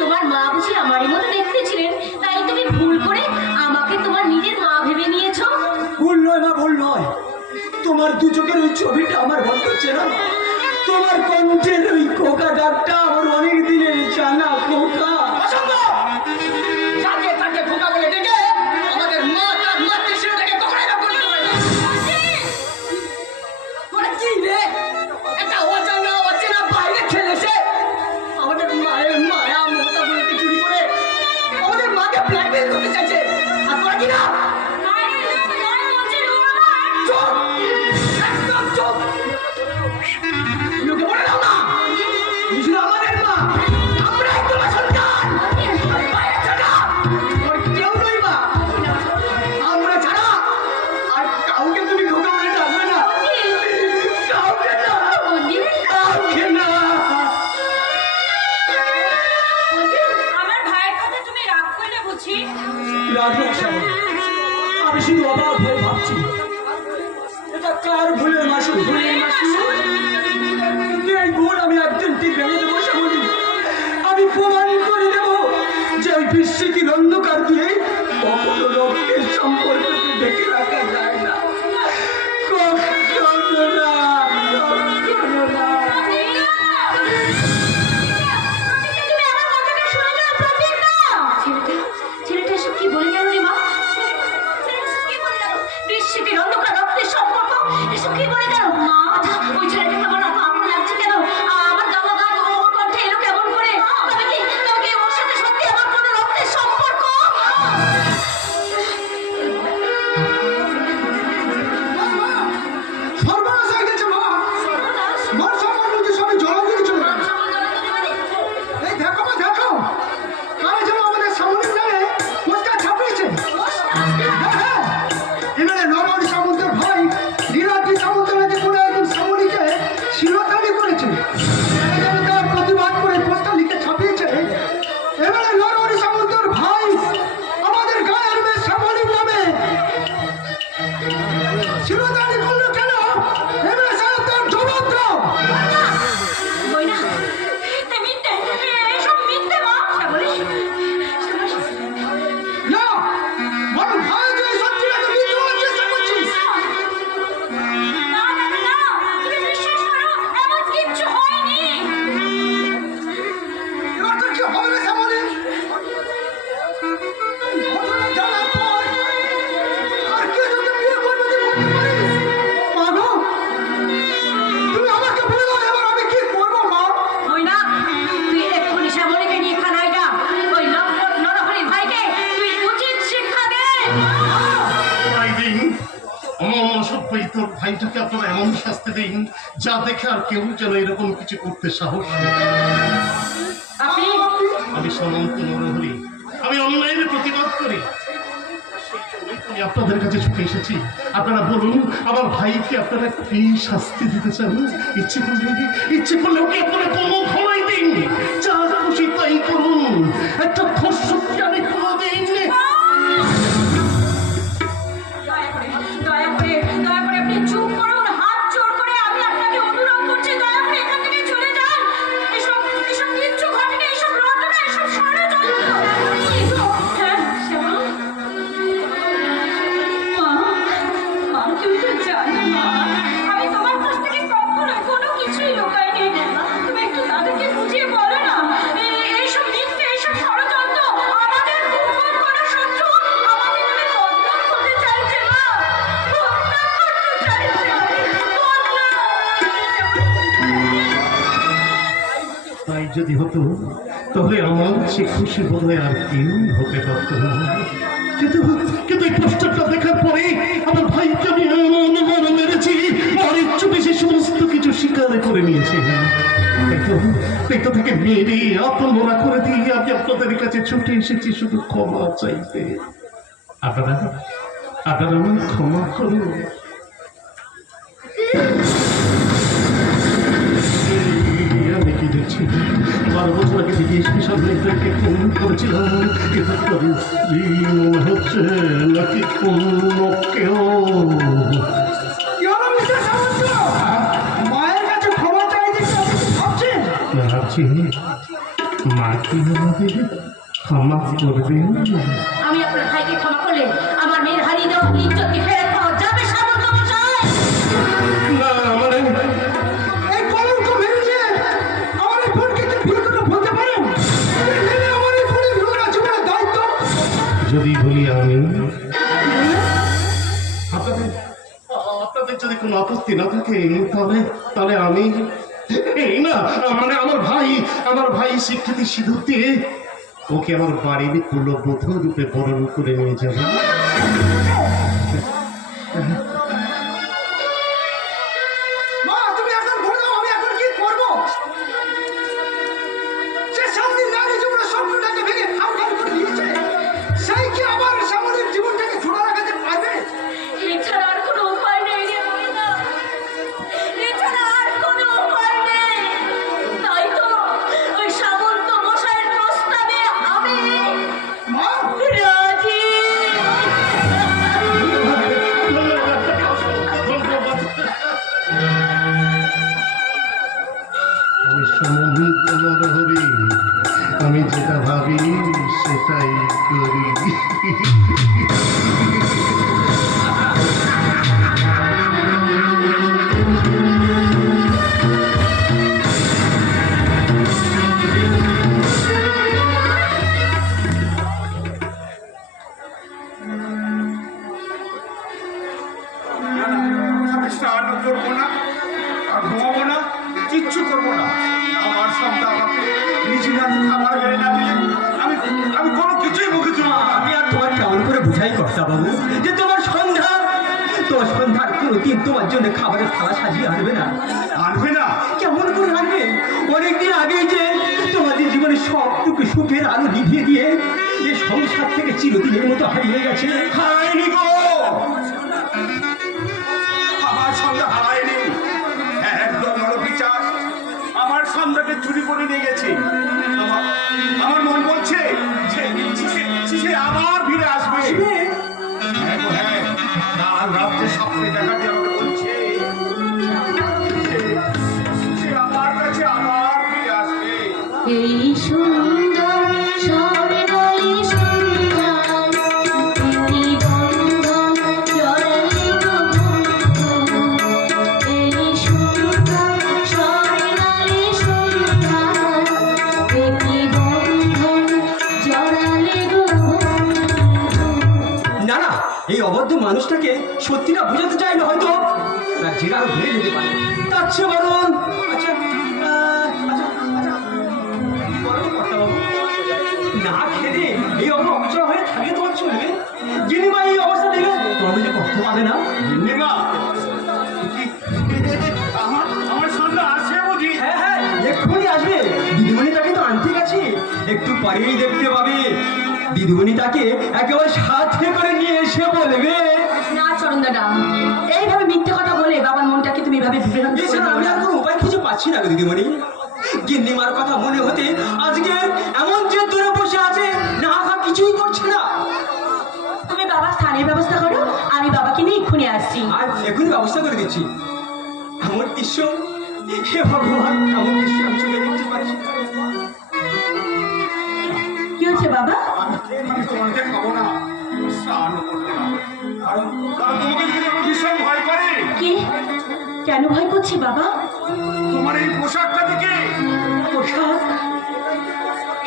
তোমার মা বুঝি আমারই মতো দেখতে ছিলেন, তাই তুমি ভুল করে আমাকে তোমার নিজের মা ভেবে নিয়েছো। ভুল নয় মা, ভুল নয়। তোমার দু চোখের ওই ছবিটা আমার বন্ধ চেনা। তোমার কণ্ঠের ওই কোকা ডাকটা আমার অনেক দিনের জানা কোকা। যাকে তাকে কোকা বলে ডেকে আমাদের মা তার মাতৃশ্রীটাকে কখনোই না বলতে পারে না। ওরা কি রে, একটা অজানা অচেনা বাইরে খেলেছে আমাদের মায়ের মায়া মমতা বলতে চুরি করে আমাদের মাকে ব্ল্যাকমেল করতে চাইছে। আর তোরা কি না? চুপ! একদম চুপ! লোকে বলে দাও না, তুমি শুধু আমাদের মা, আমরাই তোমার সন্তান। আর বাইরে ছাড়া তোমার কেউ নই মা। আমরা ছাড়া আর কাউকে তুমি খোকা বলে ডাকবে না। কাউকে না, কাউকে না। আমার ভাইয়ের কথা তুমি রাগ করলে বুঝি? রাখো শ্যামল, আমি শুধু অবাক হয়ে ভাবছি এটা কার ভুলের মাসুল? ভুলের মাসুল? এই ভুল আমি একদিন ঠিক ভেঙে দেবো শ্যামলী। আমি প্রমাণ করে দেব যে ওই বিস্মৃতির অন্ধকার দিয়ে কখনো রক্তের সম্পর্ককে ঢেকে রাখা যায় না। কখনো না, কখনো না। ছেলেটা এসব কি বলে গেল রে মা? কি বলে গেল? বিস্মৃতির অন্ধকার রক্তের সম্পর্ক, এসব কি বলে গেল? মা, ওই ছেলেটাকে আমার এত আপন লাগছে কেন? আমার গাওয়া গান ওর কণ্ঠে এলো কেমন করে? তবে কি ওর সাথে সত্যি আমার কোনো রক্তের সম্পর্ক? সর্বনাশ হয়ে গেছে মা। মান সম্মান বুঝি সবই জলাঞ্জলি চলে গেল। এই দেখো মা, দেখো কারা যেন আমাদের সামনের নামে পোস্টার ছাপিয়েছে। হ্যাঁ, এবারে নরহরি সামন্তের ভাই লীলাদ্রি সামন্ত নাকি কোনো একজন সামরিকে শিরোধারী করেছে। তারা যেন তার প্রতিবাদ করে পোস্টার লিখে ছাপিয়েছে। এবারে নরহরি সামন্তের ভাই আমাদের গায়ের মেয়ে শ্যামলীর নামে শিরোধারী করলো কেন? এবারে সাহেব তার জবাব দাও। ওই না, মিথ্যে, এসব মিথ্যে মা। বলিস না, বরং ভাই যে এই সত্যিটাকে মিথ্যে বলার চেষ্টা করছিস। না, তুমি বিশ্বাস করো, এমন কিচ্ছু হয়নি। এবার তোর কি হবে রে শ্যামলী? ঘটনা জানার পর আর কে তোকে বিয়ে করবে তুই বলতে পারিস? মা গো, তুমি আমাকে বলে দাও এবার আমি কি করবো মা? ওই না, তুই এক্ষুনি শ্যামলীকে নিয়ে খানায় যা। ওই লম্পট নরহরির ভাইকে তুই উচিত শিক্ষা দে। দিন অমন অসভ্যই তোর ভাইটাকে আপনারা এমন শাস্তি দিন যা দেখে আর কেউ যেন এরকম কিছু করতে সাহস না পায়। আপনি আমি সনন্ত নরহরি, আমি অন্যায়ের প্রতিবাদ করি। আমি আপনাদের কাছে ছুটে এসেছি। আপনারা বলুন আমার ভাইকে আপনারা কি শাস্তি দিতে চান? ইচ্ছে করলে ওকে আপনারা কোনো ক্ষমাই দিন, যা খুশি তাই করুন। একটা ধর্ষককে আমি ক্ষমা দিন। দয়া করে আপনি চুপ করুন। হাত জোর করে আমি আপনাকে অনুরোধ করছি, দয়া করে এখান থেকে চলে যান। এসব কিচ্ছু ঘটেনি, এসব রটনা, এসব ষড়যন্ত্র। হ্যাঁ, শ্যামল। মা, তুমি তো জানো মা, আমি তোমার কাছ থেকে কখনো কোনো কিছুই লুকাইনি। তুমি একটু তাদেরকে বুঝিয়ে বলো না, এইসব মিথ্যে, এইসব ষড়যন্ত্র যদি হতো তাহলে আমার সে খুশি বোধ হয় আর কেউ হতে পারত না। কিন্তু কিন্তু এই পোস্টারটা দেখার পরে আমার ভাইকে আমি এমন মনে মেরেছি, মারের চোখে সে সমস্ত কিছু স্বীকার করে নিয়েছে। পেট থেকে মেরে আত্মমরা করে দিয়ে আমি আপনাদের কাছে ছুটে এসেছি শুধু ক্ষমা চাইতে। আপনারা আপনারা আমার ক্ষমা করুন। আমি কি দেখছি 12 বছর আগে দিদি স্পেশাল মেয়েদেরকে ফোন করেছিলাম, কিন্তু তাদের স্ত্রী মনে হচ্ছে নাকি অন্য কেউ। কি হলো মিস্টার সামন্ত? মায়ের কাছে ক্ষমা চাইতে কি আপনি কি ভাবছেন? ভাবছি মা কি আমাকে ক্ষমা করবেন? আমি আপনার ভাইকে ক্ষমা করলে আমার মেয়ের হারিয়ে যাওয়া ইজ্জতকে ফেরত পাওয়া যাবে সামন্ত মশাই। না মানে এই কলঙ্ক মেরেছে আমার এই বোনকে তো ভুল করে বলতে পারেন? এই মেয়ে আমার এই বোনের ভুল আছে বলে দায়িত্ব। যদি বলি আমি আপনাদের আপনাদের যদি কোনো আপত্তি না থাকে তাহলে তাহলে আমি এই না মানে আমার ভাই স্বীকৃতি সিঁদুর দিয়ে ওকে আমার বাড়ির কুলবধূ রূপে বরণ করে নিয়ে যাবে। মা তুমি এখন বলে দাও আমি এখন কি করব? যে শান্তি নারী জীবনের স্বপ্নটাকে ভেঙে খামখাম করে দিয়েছে সেই কি আবার সামনের জীবনটাকে ছোট রাখাতে পারবে? এছাড়া আর কোনো উপায় নেই রে মহিলা, এছাড়া আর কোনো উপায় নেই। তাই তো ওই সামন্ত মশাইয়ের প্রস্তাবে আমি মা রাজি। আমি সমন্বিত নরহরি, আমি যেটা ভাবি সেটাই করি। আমি স্নান করবো না, আর ঘুমাবো না, কিচ্ছু করবো না। আমার সন্ধ্যা আমাকে নিজের হাতে খাবার বেড়ে না দিলে আমি আমি কোনো কিছুই মুখে তুলব না। আমি আর তোমার কেমন করে বুঝাই কর্তা বাবু যে তোমার সন্ধ্যার কোনো দিন তোমার জন্য খাবারের থালা সাজিয়ে আনবে না? আনবে না? কেমন করে আনবে? অনেকদিন আগেই যে তোমাদের জীবনে সবটুকু সুখের আলো নিভিয়ে দিয়ে এই সংসার থেকে চিরদিনের মতো হারিয়ে গেছে। হারায়নি গো, আমার সন্ধ্যা হারায়নি। একদম নরপিচাস আমার সন্ধ্যাকে চুরি করে নিয়ে গেছে। আমার মন বলছে সে আবার ফিরে আসবে। হ্যাঁ গো, হ্যাঁ, কাল রাত্রে স্বপ্নে দেখাতে আমাকে বলছে সে আমার কাছে আবার ফিরে আসবে। এই সুন্দর স্বর্ণালী সন্ধ্যা, এই বন্ধন জড়ালে গো বন্ধু। এই সুন্দর স্বর্ণালী সন্ধ্যা, এই বন্ধন জড়ালে গো বন্ধু। না না, এই অবদ্ধ মানুষটাকে সত্যিটা বোঝাতে চাইলে হয়তো তার জেরা আরো বেড়ে যেতে পারে। তার চেয়ে বরং আচ্ছা বলো কর্তাবাবু, না খেতে এই অবসর হয়ে থাকলে তোমার চলবে? যিনি বা এই অবস্থা দেখবে তোমার যে কষ্ট পাবে না। নিমা, আমার সন্ধ্যা আসে বুঝি? হ্যাঁ হ্যাঁ, এক্ষুনি আসবে। দিদিমণি তাকে তো আনতে গেছে, একটু পরেই দেখতে পাবে দিদিমণি তাকে একেবারে সাথে করে নিয়ে এসে বলবে। না চরণ দাদা, এইভাবে মিথ্যে কথা বলে বাবার মনটাকে তুমি এভাবে বিভ্রান্ত করে এছাড়া দিও আমি না। আর কোনো উপায় খুঁজে পাচ্ছি না গো দিদিমণি। গিন্নিমার কথা মনে হতে আজকে এমন যে দূরে বসে আছে, না খা কিছুই করছে না। তুমি বাবার স্থানের ব্যবস্থা করো, আমি বাবাকে নিয়ে এক্ষুনি আসছি। আর এখনই ব্যবস্থা করে দিচ্ছি। এমন ঈশ্বর, হে ভগবান, এমন ঈশ্বর আমি চোখে দেখতে পাচ্ছি। কি হচ্ছে বাবা? আমি তোমাকে খাবো না, স্নান করবো না, কারণ তোমাকে দেখে আমার ভীষণ ভয় করে। কি? কেন ভয় করছি বাবা? তোমার এই পোশাকটা দেখে। পোশাক?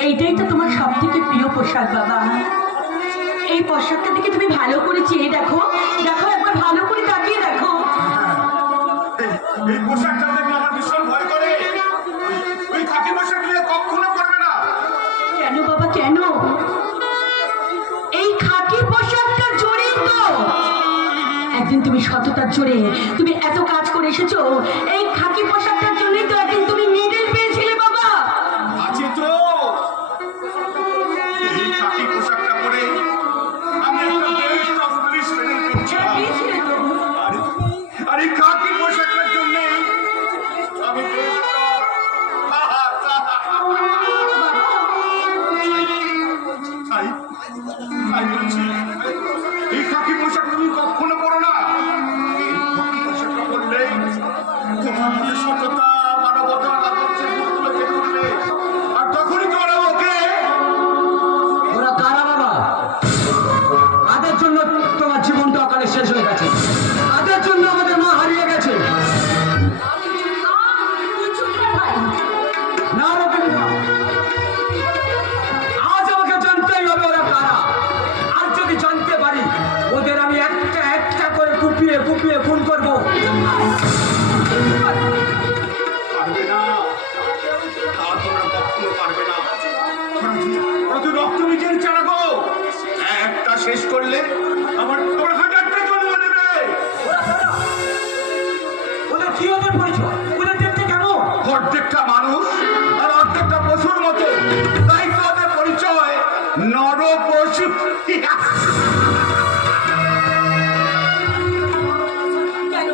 এইটাই তো তোমার সব থেকে প্রিয় পোশাক বাবা। এই পোশাকটা দেখে তুমি ভালো করে চেয়ে দেখো, দেখো একবার ভালো করে তাকিয়ে দেখো। এই পোশাকটা দেখলে আমার ভীষণ ভয় করে। ওই খাকি পোশাক নিয়ে কখন দায়বদ্ধতার জোরে তুমি এত কাজ করে এসেছো। এই খাকি পোশাকটার জন্যই তো একদিন তুমি মেডেল পেয়েছিলে বাবা। আছে তো এই খাকি পোশাকটা পরে আমি একটা বেস্ট অফ পুলিশ মেডেল পেয়েছিলাম। পেয়েছিলে তো? আর এই খাকি পোশাকটার জন্য আমি এই খাকি পোশাক তুমি কখনো পরো না। খাকি পোশাকটা পরলে তোমার মধ্যে সততা, মানবতা, আদর্শের গুণগুলো জেগে উঠবে। আর তখনই তোমরা ওকে ওরা কারা বাবা? তাদের জন্য তোমার জীবনটা অকালে শেষ হয়ে গেছে, তাদের জন্য আমাদের মা হারিয়ে গেছে। তুই চুপ কর ভাই। না রকম না, আজ আমাকে জানতেই হবে ওরা কারা। আর যদি জানতে পারি ওদের আমি একটা একটা করে কুপিয়ে কুপিয়ে খুন করবো। পারবে না, তা তোমরা কখনো পারবে না। ওরা তো রক্ত মিটিয়ে চালাবো, একটা শেষ করলে আমার হাজারটা জন্ম নেবে। ওরা কারা? ওদের কি ওদের পরিচয়? ওদের দেখতে কেমন? অর্ধেকটা মানুষ আর অর্ধেকটা পশুর মতো, তাই তো ওদের পরিচয় নর পশু। কেন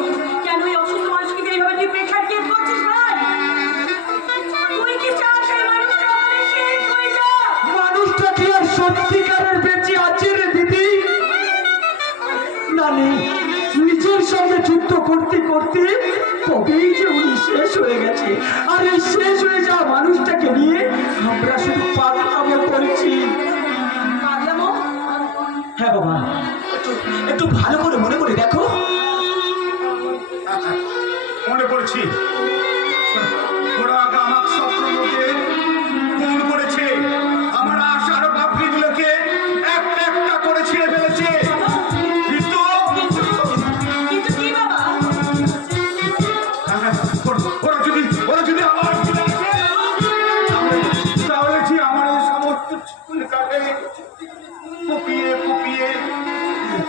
কেন এই অসুস্থ মানুষকে এইভাবে তুই প্রেশার ক্রিয়েট করছিস ভাই? তুই কি চাস এই মানুষটা ওখানে শেষ হয়ে যাক? মানুষটা কি আর সত্যিকারের বেঁচে আছে রে দিদি? না নেই, নিজের সঙ্গে যুদ্ধ করতে করতে তবেই যে উনি শেষ হয়ে গেছে। আর এই শেষ হয়ে যাওয়া মানুষটাকে নিয়ে আমরা শুধু পাগলামো করছি। পাগলামো? হ্যাঁ বাবা, একটু ভালো করে মনে করে দেখো। মনে পড়ছি, ওরা আমার স্বপ্নকে খুন করেছে, আমার আশার পাপড়িগুলোকে একটা একটা করে ছিঁড়ে ফেলেছে। কিন্তু কিন্তু কি বাবা? ওরা যদি আমার ফিরে আসে, তাহলে যে আমার এই সমস্ত চুলটাকে কুপিয়ে কুপিয়ে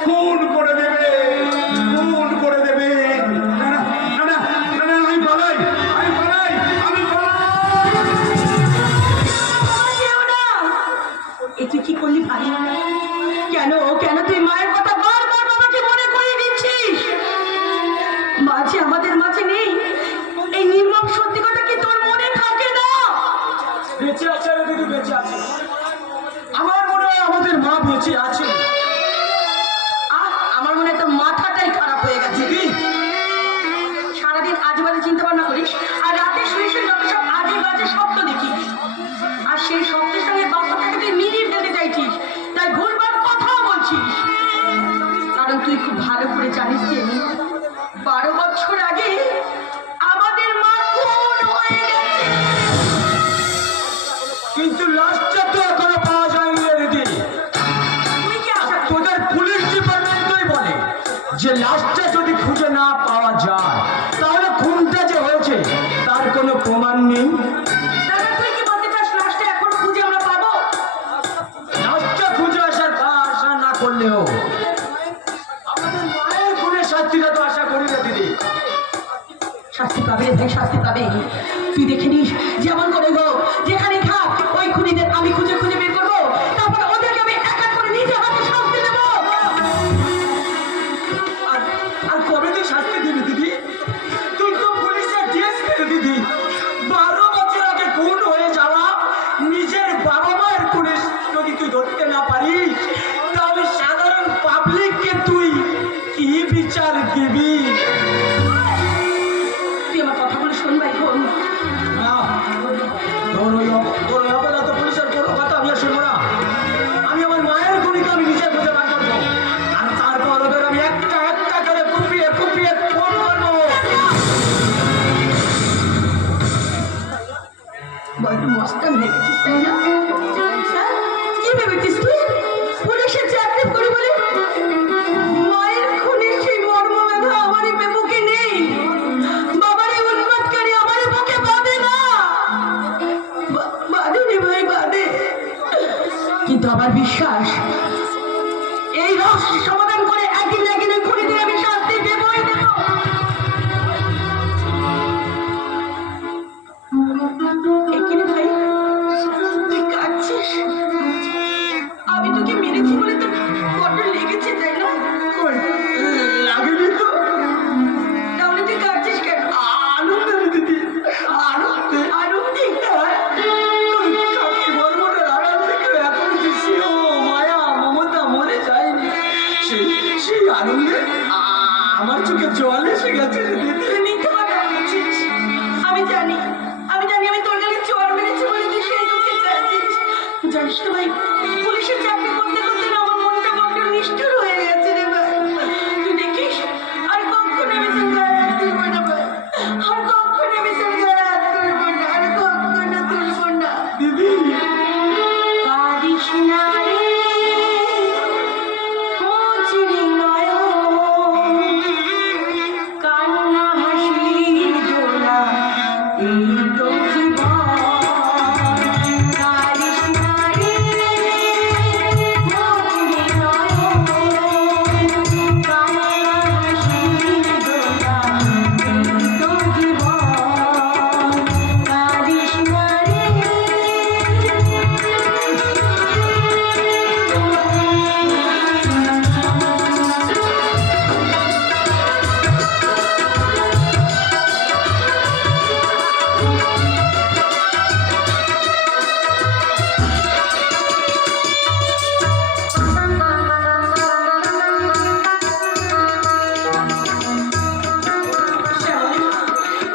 খুন করে দেবে, খুন করে দেবে। না না না না না না, আমি পালাই, আমি পালাই, আমি পালাই। যেও না। এ তুই কি করলি ভাই? কেন কেন তুই মায়ের কথা বারবার বাবাকে মনে করিয়ে দিচ্ছিস? মা যে আমাদের মাঝে নেই, এই নির্মম সত্যি কথা কি তোর মনে থাকে না? বেঁচে আছে রে দিদি, বেঁচে আছে। আমার মনে হয় আমাদের মা বেঁচে আছে। আমার মনে হয় তোর মাথাটাই খারাপ হয়ে গেছে। দিদি, সারাদিন আজে বাজে চিন্তা ভাবনা করিস, আর রাতে শুয়ে শুয়ে যত সব আজে বাজে স্বপ্ন দেখিস, আর সেই স্বপ্নের সঙ্গে বাস্তবটাকে তুই মিলিয়ে ফেলতে চাইছিস, তাই ভুলবার কথাও বলছিস। কারণ তুই খুব ভালো করে জানিস যে 12 বছর আগে আমাদের মা খুন হয়ে গেছে। কিন্তু লাশটা তো এখনো পাওয়া যায়নি রে দিদি। তুই কি আশা করিস? তোদের পুলিশ ডিপার্টমেন্টই বলে যে লাশটা যদি খুঁজে না পাওয়া যায় তাহলে খুনটা যে হয়েছে তার কোনো প্রমাণ নেই। দাদা, তুই কি বলতে চাস লাশটা এখন খুঁজে আমরা পাবো? লাশটা খুঁজে আশা না করলেও আমাদের মায়ের খুনের শাস্তিটা তো আশা করি না দিদি। শাস্তি পাবে রে ভাই, শাস্তি পাবে। তুই দেখে নিস, যেমন করে হোক যেখানে থাক ওই খুনিদের আমি খুঁজে খুঁজে বের করবো, তারপর ওদেরকে আমি এক এক করে নিজে হাতে শাস্তি দেবো। আর আর কবে তুই শাস্তি দিবি দিদি? তুই তো পুলিশের ডিএসপি রে দিদি। 12 বছর আগে খুন হয়ে যাওয়া নিজের বাবা মায়ের পুলিশ যদি তুই ধরতে না পারিস তাহলে সাধারণ পাবলিককে তুই কি বিচার দিবি? তুই আমার কথাগুলো শোন ভাই, শোন। না, তোর ওই অপরাধ পুলিশের কোনো কথা আমি আর শুনবো না। আমি আমার মায়ের খুনিকে আমি নিজে খুঁজে বার করবো, আর তারপর ওদের আমি একটা একটা করে কুপিয়ে কুপিয়ে খুন করবো। বড্ড মস্তান হয়ে গেছিস, তাই না? হ্যাঁ? কি ভেবেছিস তুই পুলিশের চাকরি করি বলে মায়ের খুনের সেই মর্মবেদনা আমার এই বুকে নেই? বাবার এই উন্মাদকারী আমার এই বুকে বাঁধে না। বাঁধে রে ভাই, বাঁধে। কিন্তু আমার বিশ্বাস এই রহস্য সমাধান করে একদিন না একদিন ওই খুনিদের আমি শাস্তি দেবই জল এসে গেছে রে দিদি। তুই মিথ্যে কথা বলছিস। আমি জানি আমি তোর গালে চোর মেরেছি বলে তুই সেই দুঃখে কাঁদছিস। জানিস তো ভাই, পুলিশের চাকরি করতে করতে না আমার মনটা বড্ড নিষ্ঠুর হয়ে গেছে রে ভাই। তুই দেখিস আর কখনো আমি তোর গায়ে হাত তুলবো না ভাই, আর কখনো আমি তোর গায়ে হাত তুলবো না, আর কখনো তুলবো না। দিদি কাঁদিস না রে মুচড়ি নয়ন, কান্না হাসির দোলা এই তো জীবন। কাঁদিস না রে মুচড়ি নয়ন, কান্না হাসির দোলা এই তো জীবন। কাঁদিস না রে।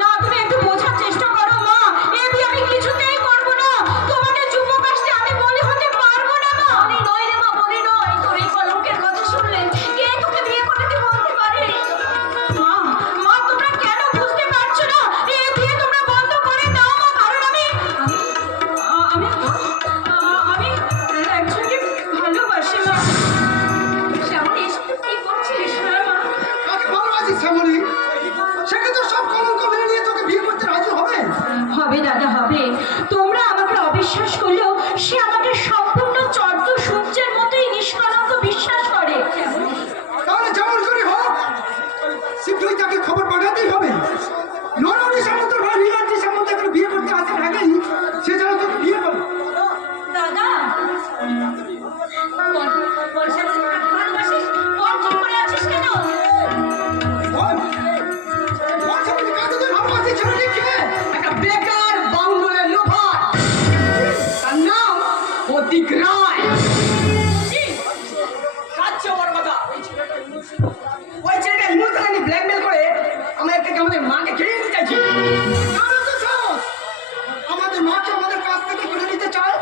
না, তুমি একটু বোঝার চেষ্টা করো মা। এ বিয়ে আমি কিছুতেই করবো না। তোমাকে যুবকাস্তে আমি বলি হতে পারবো না মা। বলি নয় রে মা, বলি নয়। তোর এই কলঙ্কের কথা শুনলে কে তোকে বিয়ে করতে বলতে পারে? মা তোমরা কেন বুঝতে পারছো না? এই বিয়ে তোমরা বন্ধ করে দাও মা, কারণ আমি একজনকে ভালোবাসি মা। শ্যামলী, এসব তুই কি করছিস মা? কাকে ভালোবাসিস শ্যামলী? সেকে তো সব কলঙ্ক মেনে নিয়ে তোকে বিয়ে করতে রাজি হবে। হবে দাদা, হবে। তোমরা আমাকে অবিশ্বাস করলেও সে আমাকে সম্পূর্ণ চর্দ সূর্যের মতোই নিষ্কলঙ্ক বিশ্বাস করে। তাহলে যেমন করে হোক শীঘ্রই তাকে খবর পাঠাতেই হবে। নরহরি সামন্ত বা নীলাদ্রি সামন্ত এখন বিয়ে করতে আসার আগেই সে যেন তোকে বিয়ে করে। দাদা, বল শ্যামলী, কাকে ভালোবাসিস? বল, চুপ করে আছিস কেন? বল, বল শ্যামলী, কাকে তুই ভালোবাসিস? ছেলেটি কে? একটা বেকার বাউন্ডুলের লোফার, তার নাম প্রতীক রায়। কাচ্চা বড় কথা, ওই ছেলেটা ইমোশনালি ব্ল্যাকমেল করে আমাদের মাকে খেয়ে নিতে চাইছে। কার এত সাহস? আমাদের মাকে আমাদের কাছ থেকে কেড়ে নিতে চায়।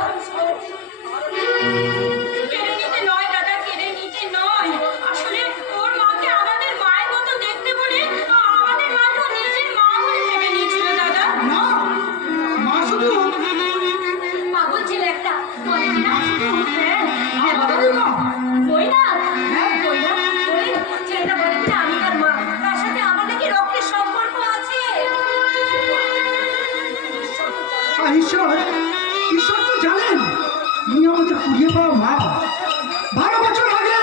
কেড়ে নিতে নয় দাদা, কেড়ে নিতে নয়। আসলে ওর মাকে আমাদের মায়ের মতো দেখতে বলে আমাদের মাকে ও নিজের মা বলে ভেবে নিয়েছিল দাদা। না, মা শুধু পাগল ছেলে একটা, বলে কি না? হ্যাঁ, আমাদেরই মা। ওই না, ওই না, ওই ছেলেটা বলে কি না আমি তার মা, তার সাথে আমার নাকি রক্তের সম্পর্ক আছে। ঈশ্বর, ঈশ্বর তো জানেন উনি আমাদের কুড়িয়ে পাওয়া মা। 12 বছর আগে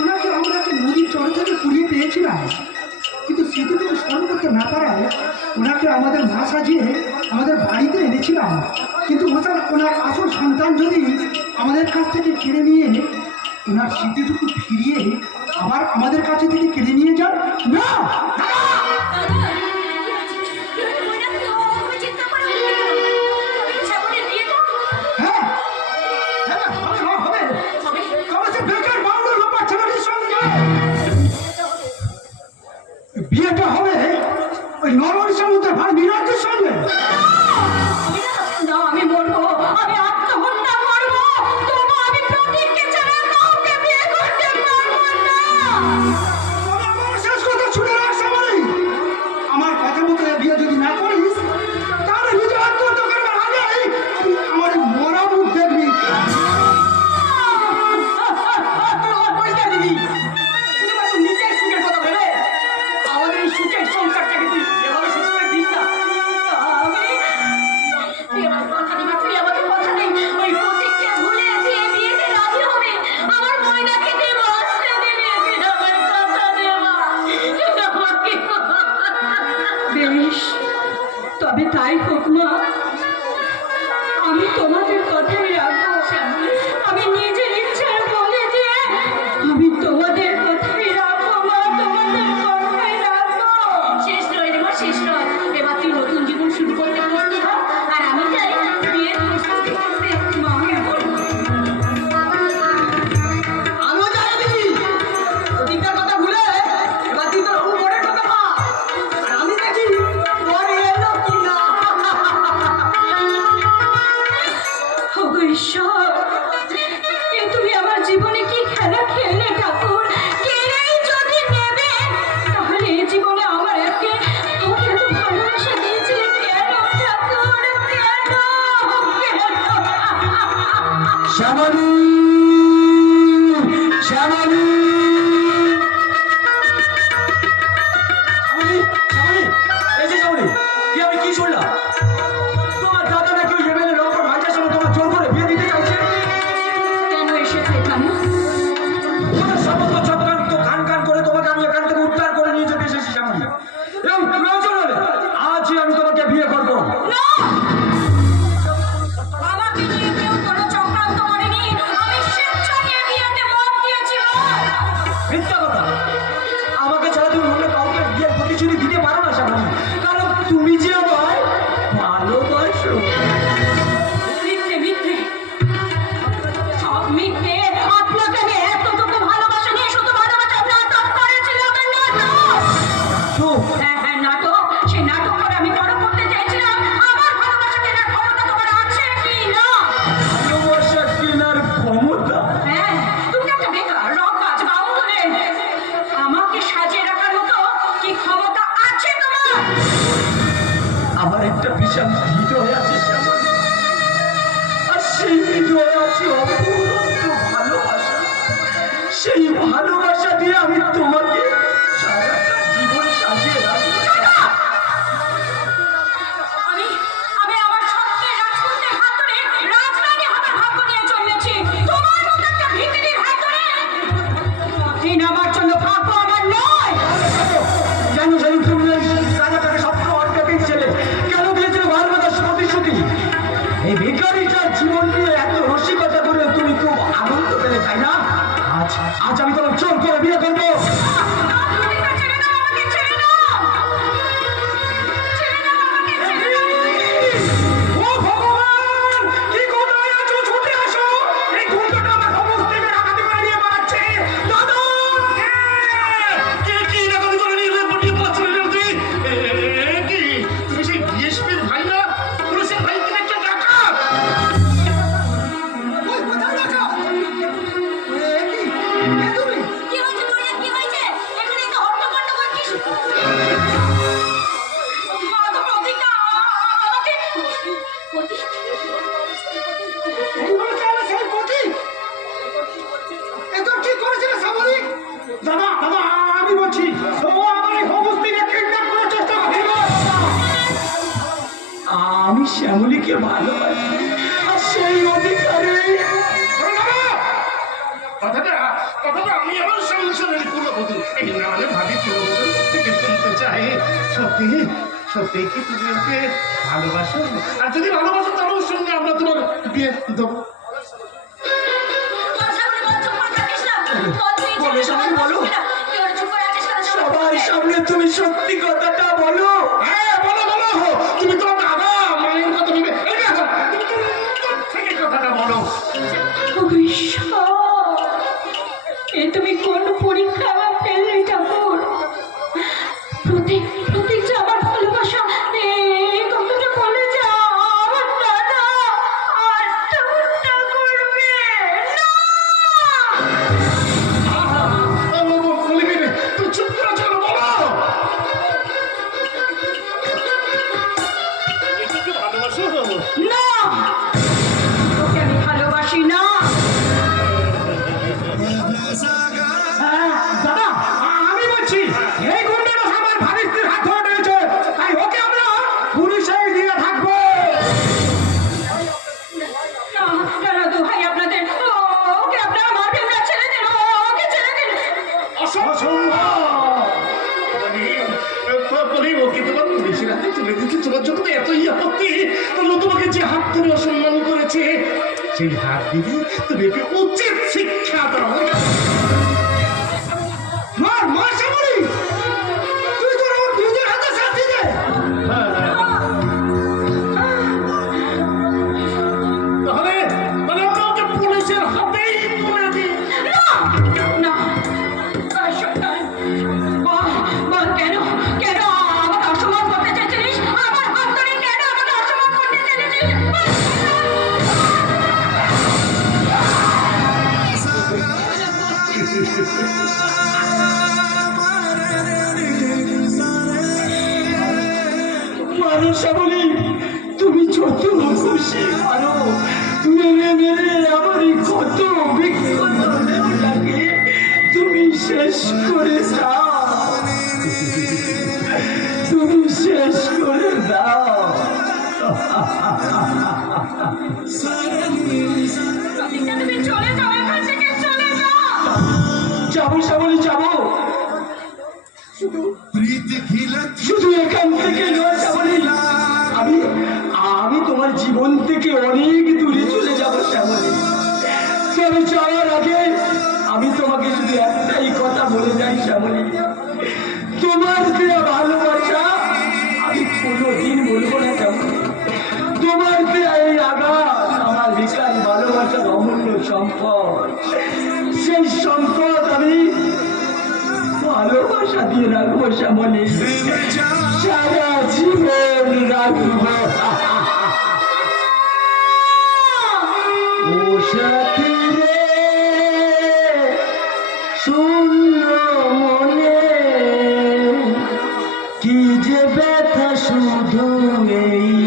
ওনাকে আমরা একটা নদীর চরে থেকে কুড়িয়ে পেয়েছিলাম, কিন্তু স্মৃতিটুকু স্মরণ করতে না পারায় ওনাকে আমাদের মা সাজিয়ে আমাদের বাড়িতে এনেছিলাম। কিন্তু ওনার আসল সন্তান যদি আমাদের কাছ থেকে কেড়ে নিয়ে ওনার স্মৃতিটুকু ফিরিয়ে আবার আমাদের কাছে থেকে কেড়ে নিয়ে যান, না দাদা, কি হয়েছে? ময়না, তুমি চিন্তা করো না। শ্যামলীর বিয়েটা হ্যাঁ, হ্যাঁ, হবে, হবে, হবে। তবে সে বেকার বাউন্ডুল লোপার ছেলেটির সঙ্গে বিয়েটা হবে ওই নরহরি সামন্তের ভাই নীলাদ্রির সঙ্গে। না, আমি মরবো, আমি আত্মহত্যা করবো, তবু আমি প্রতীককে ছাড়া কাউকে বিয়ে করতে পারবো না। তবে আমার শেষ কথা শুনে রাখ শ্যামলী, আমার কথা মতো এ বিয়ে যদি না করিস তাহলে নিজে আত্মহত্যা করবার আগেই তুই আমার এই মরা মুখ দেখবি। পরিষ্কার দিদি, শুধুমাত্র নিজের সুখের কথা ভেবে আমাদের এই সুখের সংসারটাকে তুই এভাবে শেষ করে দিস না। তুই আমার কথা দিবি, তুই আমাকে কথা নেই। ওই প্রতীককে ভুলে তুই এই বিয়েতে রাজি হবে। আমার ময়নাকে দে, বাঁচতে দিবি, তুই আমার কথা দে মা। বেশ, তবে তাই হোক মা। আমি তোমাদের কথাই রাখবো। আমি নিজের ইচ্ছায় বলে যে আমি তোমাদের কথাই রাখবো মা, তোমাদের কথাই রাখবো। শেষ নয় রে মা, শেষ নয়। এবার তুই নতুন জীবন শুরু করতে প্রস্তুত হ, আর আমি চাই বিয়ের প্রস্তুতি করতে। মা কেমন? আমিও জানি দিদি, প্রতীকটার কথা ভুলে এবার তুই তোর উপরের কথা একটা বিশাল হৃদয় আছে শ্যামলী, আর সেই হৃদয়ে আছে অপূর্ব ভালোবাসা। সেই ভালোবাসা দিয়ে আমি তোমাকে সারাটা জীবন সাজিয়ে রাখবো। আমি আমি আমার সত্যের রাজপুত্রের হাত ধরে রাজরানী হবার ভাগ্য নিয়ে চলেছি। তোমার মতো একটা ভিখিরির হাত ধরে দিন আমার জন্য ভাগ্য আমার নয়। কেন জানি তুমি রাজাটাকে স্বপ্ন অর্ধেকের ছেলে কেন দিয়েছিল ভালোবাসার প্রতিশ্রুতি? এই ভিখারিটার জীবন নিয়ে এত রসিকতা করে তুমি খুব আনন্দ পেলে, তাই না? আজ আজ আমি তোমার জোর করে বিয়ে করবো। ছেড়ে দাও আমাকে, ছেড়ে দাও, ছেড়ে দাও আমাকে, ছেড়ে দাও। ও ভগবান, কি কোথায় আছো? ছুটে আসো, এই গুন্ডটা আমার সমস্ত থেকে ডাকাতি করে নিয়ে পালাচ্ছে। দাদা, কি ডাকাতি করে নিয়ে পটিয়ে পাচ্ছিলেন আপনি? কি তুমি সেই ডিএসপির ভাই না? পুলিশের ভাই কিনা একটা ডাকাত? ওই কোথায় আছো? তুমি কি হয়েছে ময়না, কি হয়েছে? এখানে তো হট্টগোল করছিস। মা তো প্রতিজ্ঞা আমাকে এইগুলো কেন সেই পথি? এত কি করেছিল শ্যামলী? দাদা দাদা, আমি বলছি ও আমার এই হবুস্তিকে কিডন্যাপ করার চেষ্টা করছিল। আমি শ্যামলীকে ভালোবাসি, আর সেই অধিকারে কথাটা আমি আমার সংসারের কুলবধূ, এই না মানে ভাবি কুলবধূ থেকে শুনতে চাই। সত্যি সত্যি কি তুমি ওকে ভালোবাসো? আর যদি ভালোবাসো তাহলে ওর সঙ্গে আমরা তোমার বিয়ে দেবো। সবার সামনে তুমি সত্যি কথাটা বলো। হ্যাঁ বলো বলো, তুমি তো দাদা মায়ের কথা ভেবে এই দেখো, তুমি তো উত্তর থেকে কথাটা বলো। এ তুমি কোন পরীক্ষা ফেললে ঠাকুর? প্রতীক প্রতীক যে আমার ভালোবাসা এই কতটা বলে যাও আমার দাদা আত্মহত্যা করবে না। বলিবি রে, তুমি চুপ করে আছো কেন? বলো এটাকে ভালোবাসো? না, তোকে আমি ভালোবাসি না। হ্যাঁ, দাদা আমি বলছি এই গুন্ডাটা আমার ভাবিস্তির হাত ধরে রয়েছে, তাই ওকে আমরা পুলিশে দিয়ে থাকবো। না না, দোহাই আপনাদের, ওকে আপনারা মারবেন না, ছেড়ে দিন, ওকে ছেড়ে দিন। বলি ওকে তোমার পুলিশের হাতে তুলে দিতে তোমার যখন এতই আপত্তি, তাহলে তোমাকে যে হাত ধরে অসম্মান করেছে সেই হাত দিদি তুমি একে উচিত শিক্ষা দাও। মার মার শ্যামলী, তুই তো আমার নিজের হাতে শাস্তি দে। তাহলে মানে আমরা ওকে পুলিশের হাতেই তুলে দিই। না, বল কেন কেন আমাকে অসম্মান করতে চেয়েছিলিস? আমার হাত ধরে কেন আমাকে অসম্মান করতে চেয়েছিলিস? মারো শ্যামলী, তুমি যত খুশি মারো, মেরে মেরে আমার এই ক্ষত বিক্ষত দেহটাকে তুমি শেষ করে দাও, তুমি শেষ করে দাও। তুমি চলে যাও, এখান থেকে চলে যাও। যাবো শ্যামলী যাবো, শুধু এখান থেকে নয় শ্যামলী, আমি আমি তোমার জীবন থেকে অনেক দূরে চলে যাবো শ্যামলী। তবে যাওয়ার আগে আমি তোমাকে শুধু একটাই কথা বলে যাই শ্যামলী, তোমার দেয়া ভালোবাসা আমি কোনোদিন বলবো না শ্যামলী। তোমার দেয়া এই আঘাত আমার বিশাল ভালোবাসার অমূল্য সম্পদ, সেই সম্পদ আমি ভালোবাসা দিয়ে রাখবো শ্যামলী, সারা জীবন রাখবো। ও সাথী রে শূন্য মনে কি যে ব্যথা শুধু এই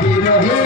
বিরহে